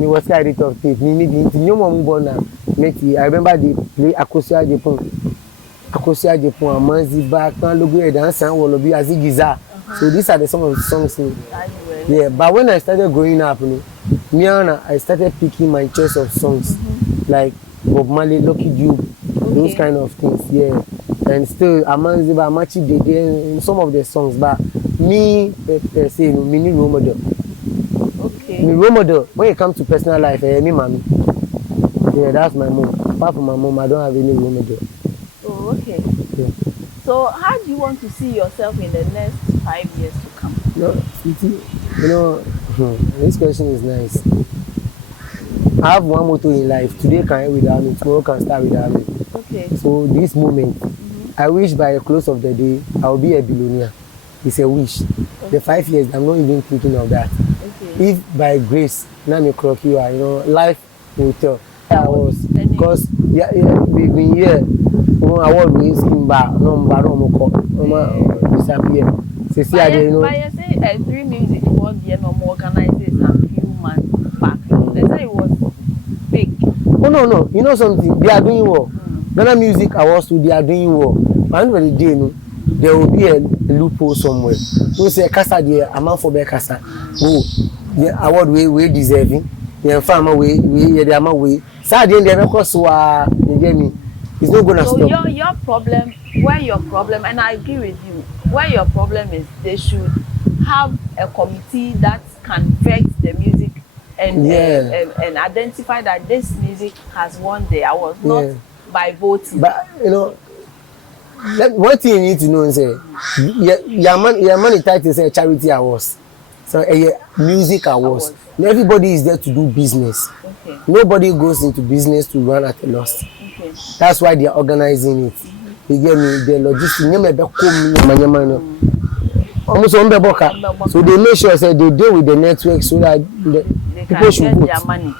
was editor of tape. Me need no more born now. I remember they play Akosia Japan, Amanzi Batman logo here dance and will be Azigiza. So these are some of the songs. Yeah, but when I started growing up, I started picking my choice of songs, like Bob Marley, Lucky Dube, those kind of things. Yeah, and still Amanziba, Amachi Dede, some of the songs. But me, say, me need role model. Okay. Me role model when it comes to personal life, me mommy. Yeah, that's my mom. Apart from my mom, I don't have any role model. Oh, okay. Yeah. So, how do you want to see yourself in the next 5 years to come? No, this question is nice. I have one motto in life. Today can end without me, tomorrow can start without me. Okay. So this moment, I wish by the close of the day, I'll be a billionaire. It's a wish. Okay. The 5 years, I'm not even thinking of that. Okay. If by grace, Nami Krokiwa, you know, life will tell. I was, because we've been here. I was wasting back, no disappear. But you say 3 Music was the organizers a few months back. They say it was big. Oh no. You know something? They are doing well. Ghana Music Awards too, they are doing well. But end of the day, no, there will be a loophole somewhere. So say Kasa there, a man for Kasa. Oh, the award we deserving. The farmer we the amount we. Sadly, the record so you get me. It's not gonna stop. So your problem, and I agree with you, where your problem is, they should have a committee that can vet the music and identify that this music has won the award, not by voting. But you know, one thing you need to know is your money title is charity awards. So music awards. Everybody is there to do business. Okay. Nobody goes into business to run at a loss. Okay. That's why they are organizing it. You get me? The logistics. So they make sure say they deal with the network so that people should get their money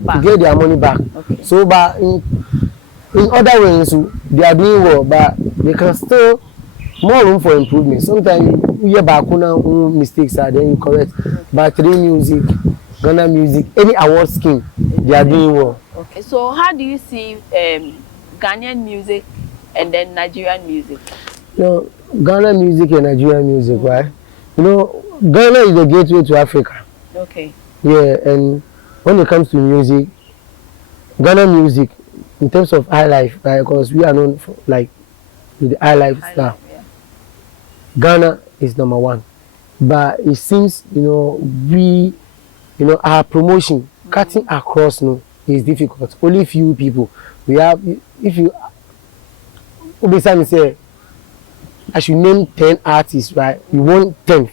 back. Get their money back. Okay. So, but in other ways, they are doing well, but they can still more room for improvement. Sometimes you hear back mistakes are then you correct. But 3 Music, Ghana Music, any award scheme, they are doing well. Okay. So how do you see Ghanaian music and then Nigerian music? You know, Ghana music and Nigerian music, right? You know, Ghana is the gateway to Africa. Okay. Yeah, and when it comes to music, Ghana music, in terms of high life, right? Because we are known for like with the high life stuff. Yeah. Ghana is #1, but it seems our promotion cutting across is difficult. Only few people we have. If you say I should name 10 artists, right? You want 10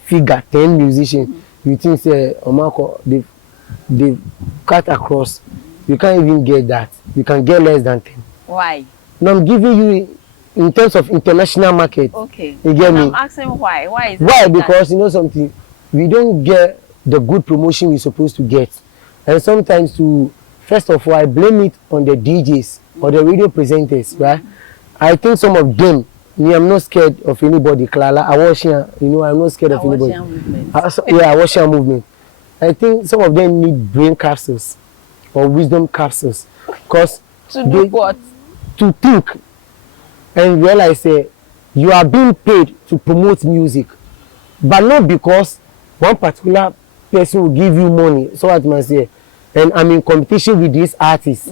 musicians. You think say Omako they cut across. You can't even get that. You can get less than 10. Why? Now I'm giving you in terms of international market. Okay. You get me? I'm asking why. Why is why? Because you know something, we don't get the good promotion we're supposed to get, and sometimes first of all, I blame it on the DJs or the radio presenters, right? I think some of them. I'm not scared of anybody. Klala, I watch here. I'm not scared of anybody. I watch your movement. I think some of them need brain capsules or wisdom capsules, because to do what? To think and realize you are being paid to promote music, but not because one particular person will give you money. So what must say, and I'm in competition with these artists.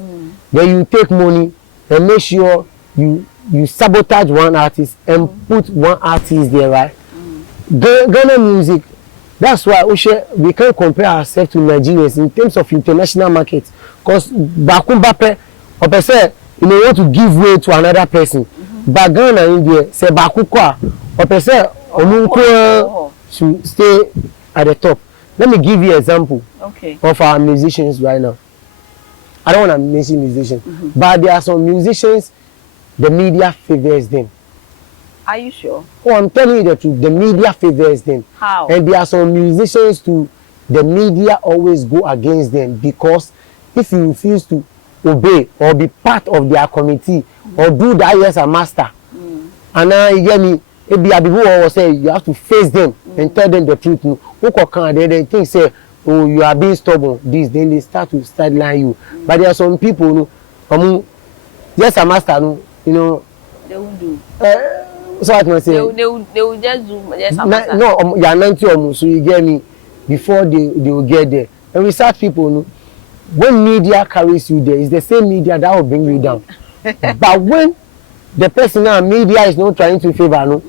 Then you take money and make sure you sabotage one artist and put one artist there, right? Ghana music, that's why we can't compare ourselves to Nigerians in terms of international market. Because Bakumbape, or person, want to give way to another person. But Ghana India, say Bakukwa, or person, should stay at the top. Let me give you an example of our musicians right now. I don't want to mention musicians, but there are some musicians. The media favors them. Are you sure? Oh, I'm telling you the truth. The media favors them. How? And there are some musicians the media always go against them, because if you refuse to obey or be part of their committee or do that as a master, and now you get me, will say you have to face them and tell them the truth. They think say, oh, you are being stubborn. Then they start to sideline you. But there are some people yes, a master, they won't do. So what I say? They will just do. Yes, no, you are not so you get me. Before they will get there, and we start people. When media carries you there, it's the same media that will bring you down. But when the personal media is not trying to favor,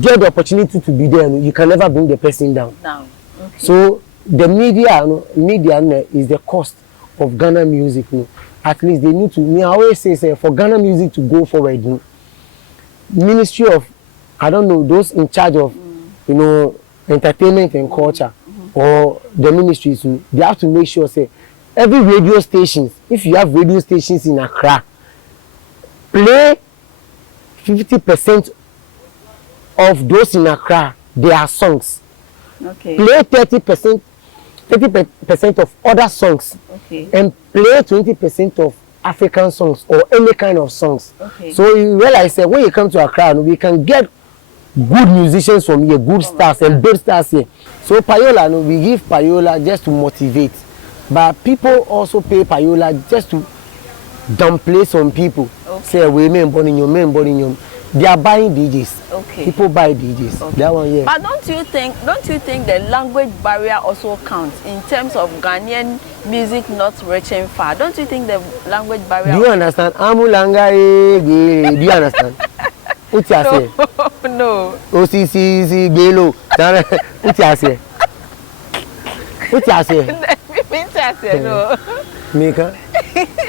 get the opportunity to be there, you can never bring the person down. Okay. So the media is the cost of Ghana music. At least they need to. I always say, for Ghana music to go forward, Ministry of, I don't know, those in charge of, entertainment and culture, or the ministries, they have to make sure every radio station, if you have radio stations in Accra, play 50% of those in Accra, their songs. Okay. Play 30% of other songs. Okay. And play 20% of African songs or any kind of songs. Okay. So you realize that when you come to Accra, we can get good musicians from here, good stars and big stars here. So Payola, we give Payola just to motivate. But people also pay Payola just to downplay some people. Okay. Say, we men born in your men born in your. They are buying DJs. Okay. People buy DJs. Okay. That one, yeah. But don't you think the language barrier also counts in terms of Ghanaian music not reaching far? Don't you think the language barrier? Do you understand? Amulanga, do you understand? What you say? No. OCC, Belo. What you say? What you say? No. Mika.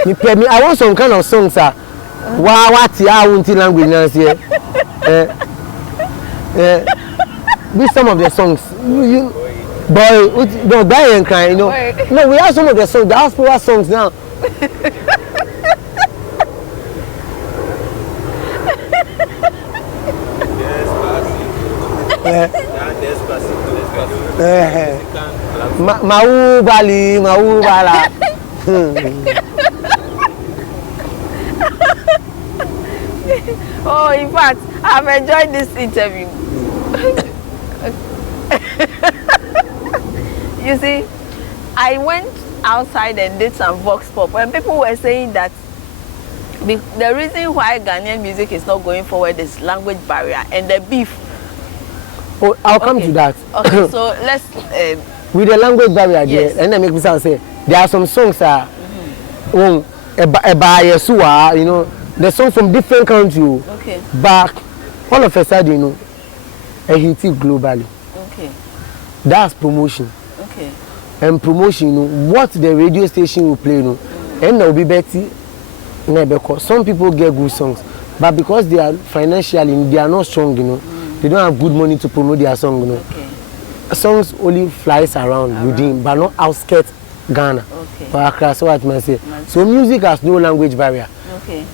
Me, I want some kind of songs, sir. What ya want language now, say? With some of the songs, you boy, no guy and crying, you know. No, we have some of the songs, the diaspora songs now. Mau bala. Oh, in fact, I've enjoyed this interview. You see, I went outside and did some vox pop, and people were saying that the reason why Ghanaian music is not going forward is language barrier and the beef. Oh, I'll come to that. Okay, so let's. With the language barrier, Yes. and then make me say there are some songs that, you know, the song from different countries. Okay. But all of a sudden, you know, a hit globally. Okay. That's promotion. Okay. And promotion, you know, what the radio station will play, you know, and there will be better. Because some people get good songs, but because they are financially, they are not strong, you know, they don't have good money to promote their song, you know. Okay. Songs only flies around within, but not outskirts Ghana. Okay. But Accra, so what I say. So music has no language barrier. Okay.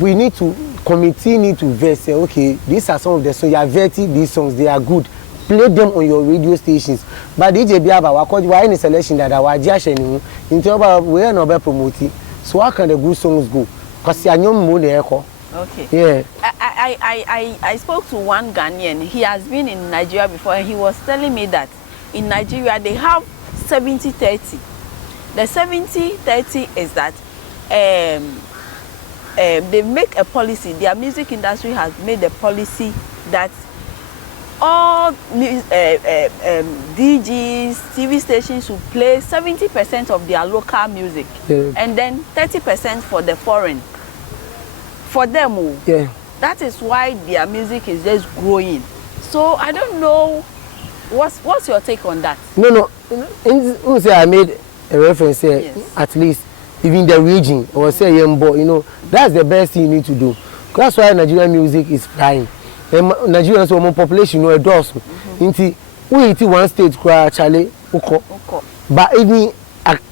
We need to, committee need to vet, say, okay, these are some of the songs, you are vetting these songs, they are good. Play them on your radio stations. But DJ Biaba, why any selection that our Jash anymore, into we are not promoting. So how can the good songs go? Because you are not more echo. Okay. Yeah. I spoke to one Ghanaian. He has been in Nigeria before, and he was telling me that in Nigeria they have 70-30. The 70-30 is that they make a policy. Their music industry has made a policy that all DJs, TV stations will play 70% of their local music, and then 30% for the foreign. For them, yeah. That is why their music is just growing. So I don't know, what's your take on that? No. I made a reference here. Yes. At least even the region or say you know, that's the best thing you need to do. That's why Nigerian music is flying. Nigerians are more population, you know, a dozen. Inti we eat one state cry Charlie Oko. But even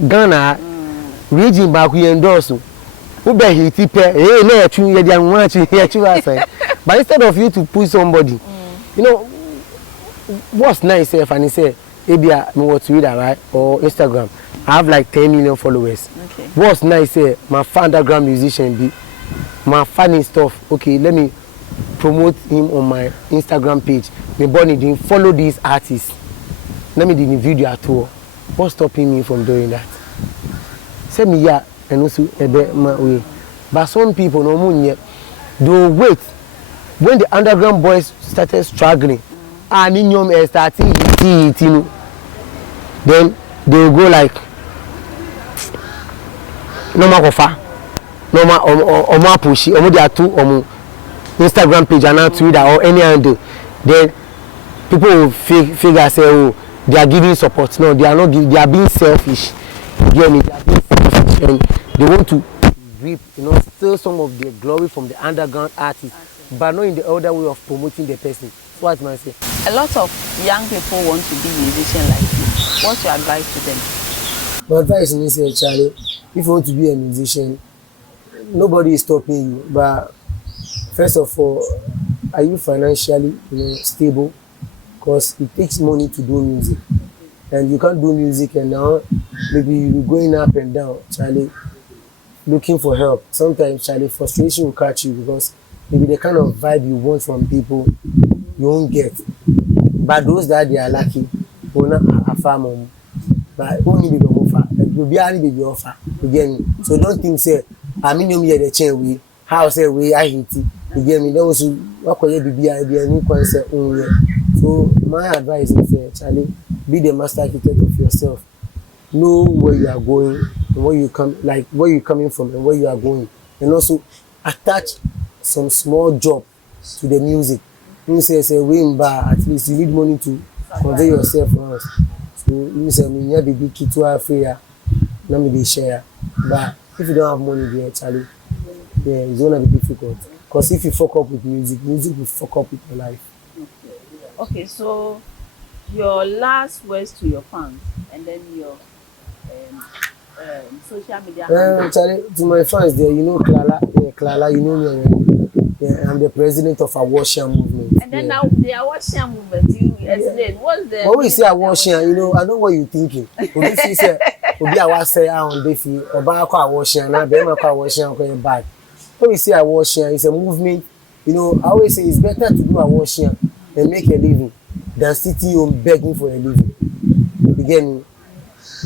Ghana region back we endorse. But instead of you to push somebody, you know, what's nice if I say, maybe I know Twitter, right, or Instagram, I have like 10 million followers. Okay. What's nice my underground musician be, my funny stuff. Okay, let me promote him on my Instagram page. Me bonnie didn't follow these artists. Let me do the video at all. What's stopping me from doing that? Send me yeah. And also a bit my way. But some people no money. They'll wait. When the underground boys started struggling, and in your starting hitting, then they'll go like no more offer, no more or pushy, or there are two or Instagram page and not Twitter or any other. Then people will figure say, oh, they are giving support. No, they are not giving, they are being selfish. They are being selfish and they want to reap, you know, steal some of the glory from the underground artists, but not in the other way of promoting the person. So what I say? A lot of young people want to be musicians like you. What's your advice to them? My advice is Charlie, if you want to be a musician, nobody is stopping you. But first of all, are you financially stable? Because it takes money to do music. And you can't do music and now maybe you're going up and down, Charlie, looking for help. Sometimes, Charlie, frustration will catch you because maybe the kind of vibe you want from people, you won't get. But those that they are lucky, will not affirm. But only be the offer. You'll be only be the offer. Again, so don't think, say, I mean, you the chain we, how say we, I hate it. Again, those who work with be a new concept only. So, my advice is, Charlie, be the master architect of yourself. Know where you are going and where you come, like where you're coming from and where you are going. And also attach some small job to the music. You say win bar, at least you need money to convey yourself around. So you say me yeah baby key to Africa, let me be share. But if you don't have money there, Charlie, yeah, it's gonna be difficult. Because if you fuck up with music, music will fuck up with your life. Okay, so your last words to your fans and then your social media. Charlie, to my fans there, you know Klala, Klala, you know me already. Yeah, I'm the president of Awoshian movement. And then now the Awoshian movement, you explain what's the. When we say Awoshian, I know what you're thinking. When you say, "Obi Awase on Defi," Oba Ako Awoshian, na Bema Ako Awoshian going back. When we say Awoshian, it's a movement. I always say it's better to do Awoshian and make a living than sitting home begging for a living. Again,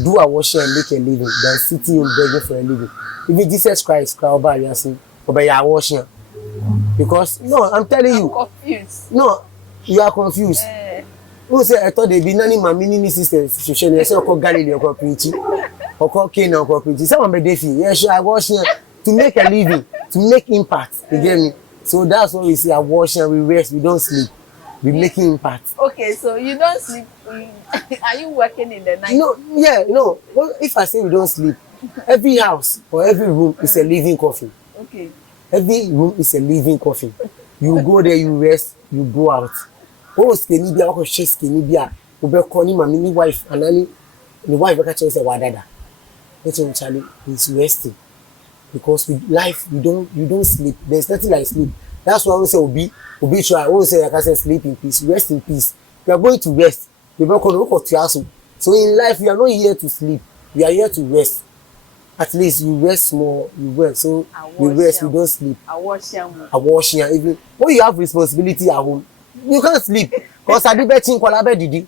do Awoshian and make a living than sitting home begging for a living. Even Jesus Christ, Oba Awoshian. Because no, I'm telling you. I'm confused. No, you are confused. Who say I thought they be nani my mini sisters? She say called Galilee or preaching, or called Canaan or preaching. Someone be defi. Yes, I wash here to make a living, to make impact. You get me? So that's why we say I wash and we rest. We don't sleep. We making impact. Okay, so you don't sleep. Are you working in the night? No, yeah, no. Well, if I say we don't sleep, every house or every room is a living coffin. Okay. Every room is a living coffin. You go there, you rest, you go out. Oh, skinny bia, oh, she skinny bia. We be calling my mini wife, and then the wife be catching say wadada. That's why Charlie is resting, because with life you don't sleep. There's nothing like sleep. That's why we say obi try. We say I can say sleep in peace, rest in peace. You are going to rest. You be calling to. So in life we are not here to sleep. We are here to rest. At least you rest more, you work. So you rest, you don't sleep. I wash here. Even when you have responsibility at home, you can't sleep. Because I do betting Kwalabe Didi.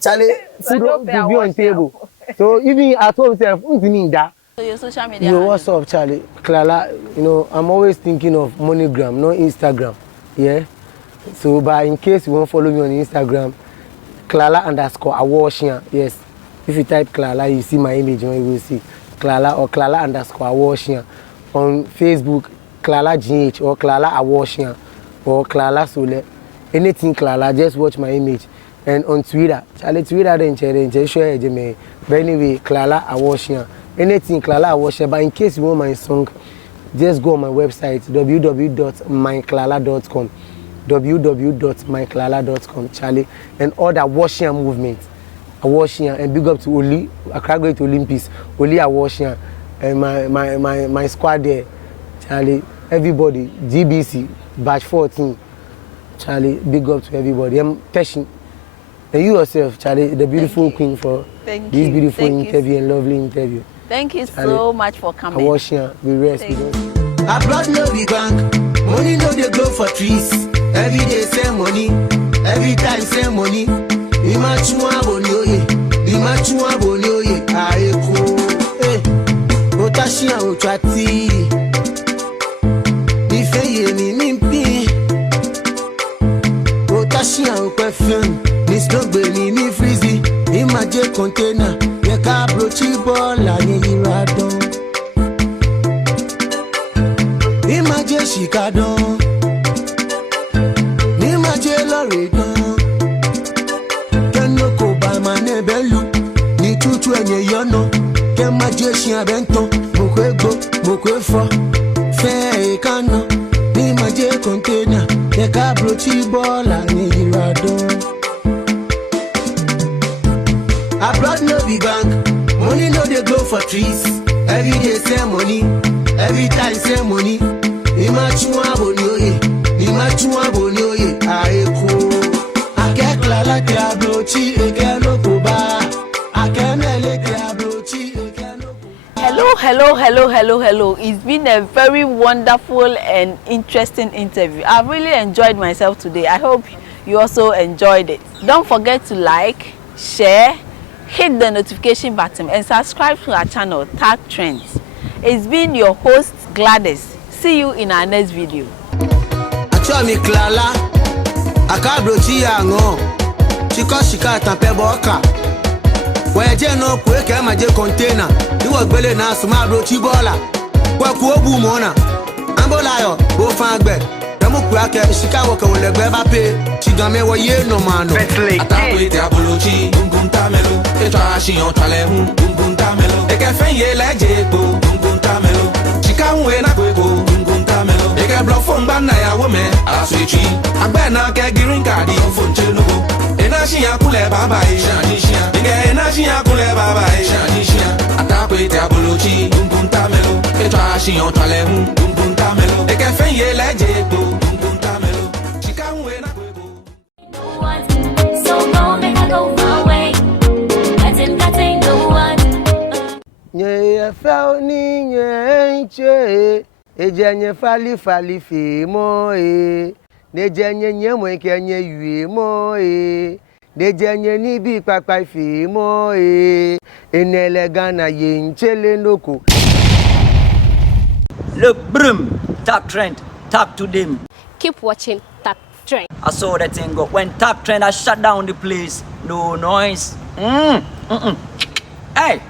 Charlie, food will be on table. So even at home, that. So your social media. What's up, Charlie? Klala, I'm always thinking of MoneyGram, not Instagram. Yeah. So, but in case you won't follow me on Instagram, Klala_Awoshian. Yes. If you type Klala, you see my image, you will see Klala or Klala_Awoshian. On Facebook, Klala GH or Klala Awoshian or Klala Sole. Anything Klala, just watch my image. And on Twitter, Charlie Twitter, then share me. But anyway, Klala Awoshian. Anything Klala Awoshian. But in case you want my song, just go on my website www.myklala.com. www.myklala.com, Charlie, and all the Awoshian movement. Awoshian and big up to Oli, Accra Great Olympics, Oli Awoshian, and my squad there, Charlie, everybody, GBC, batch 14, Charlie, big up to everybody. I'm Teshin. And you yourself, Charlie, the beautiful queen for this beautiful interview and lovely interview. Thank you Charlie, so much for coming. Awoshian, we rest. Abroad no be bank, money no dey grow for trees. Every day same money, every time same money. Imachua bonioye, aeko. Otashia ochati, ifeye mi mimpi. Otashia okwefem, nisnogbe mi frizi. Imaje container, yeka brochi bola ye iradon. Imaje shikadon, imaje loredon. Belu ni tutu enye yono ke majeshi abento mokwego mokwefo fe ikano ni maje container e ka brochi bola ni irado. Abroad no be bank, for trees. Every day same money, every time same money. Imachua bonioye, imachua bonioye. Aeko, ake Klala tiablochi ekeno koba, ake mele tiablochi ekeno. Hello. It's been a very wonderful and interesting interview. I've really enjoyed myself today. I hope you also enjoyed it. Don't forget to like, share, hit the notification button and subscribe to our channel, Tag Trends. It's been your host, Gladys. See you in our next video. Achome Klala, akabrochi yango. Shika tampe boka. Weje no kweke maje container. Iwo gbele na suma brochi bola. Kwa ku obu mona. Ambola yo, bo fangbe. Demo ku ake shika wo kan legbe ba pe. Chigame wo ye no mano. Atapo ite abolochi, gungun tamelo. Etwa ashiyan twale hun, gungun tamelo. Eke fenye leje po, gungun tamelo. Chika unwe na kweko, gungun tamelo. Eke block phone bana ya wome, aswechi. Agbe na ke green card, phone chelugo. Ena shiyan kule baba e, shani shiyan. Eke ena shiyan kule baba e, shani shiyan. Atapo ite abolochi, gungun tamelo. Etwa ashiyan twale hun, gungun tamelo. Eke fenye leje po, gungun tamelo. Chika unwe na kweko. So go make I go my way. Cutting no one. Nye fell ni nye che. Eje nye fali fi mo e. Neje nye mwenke nye yue mo e. Neje nye ni bi papa fi mo e. Enele Ghana ye nchele noko. Look, brum, Tag Trend, talk to them. Keep watching Tag Trend. I saw that thing go. When Tag Trend, I shut down the place. No noise. Hey.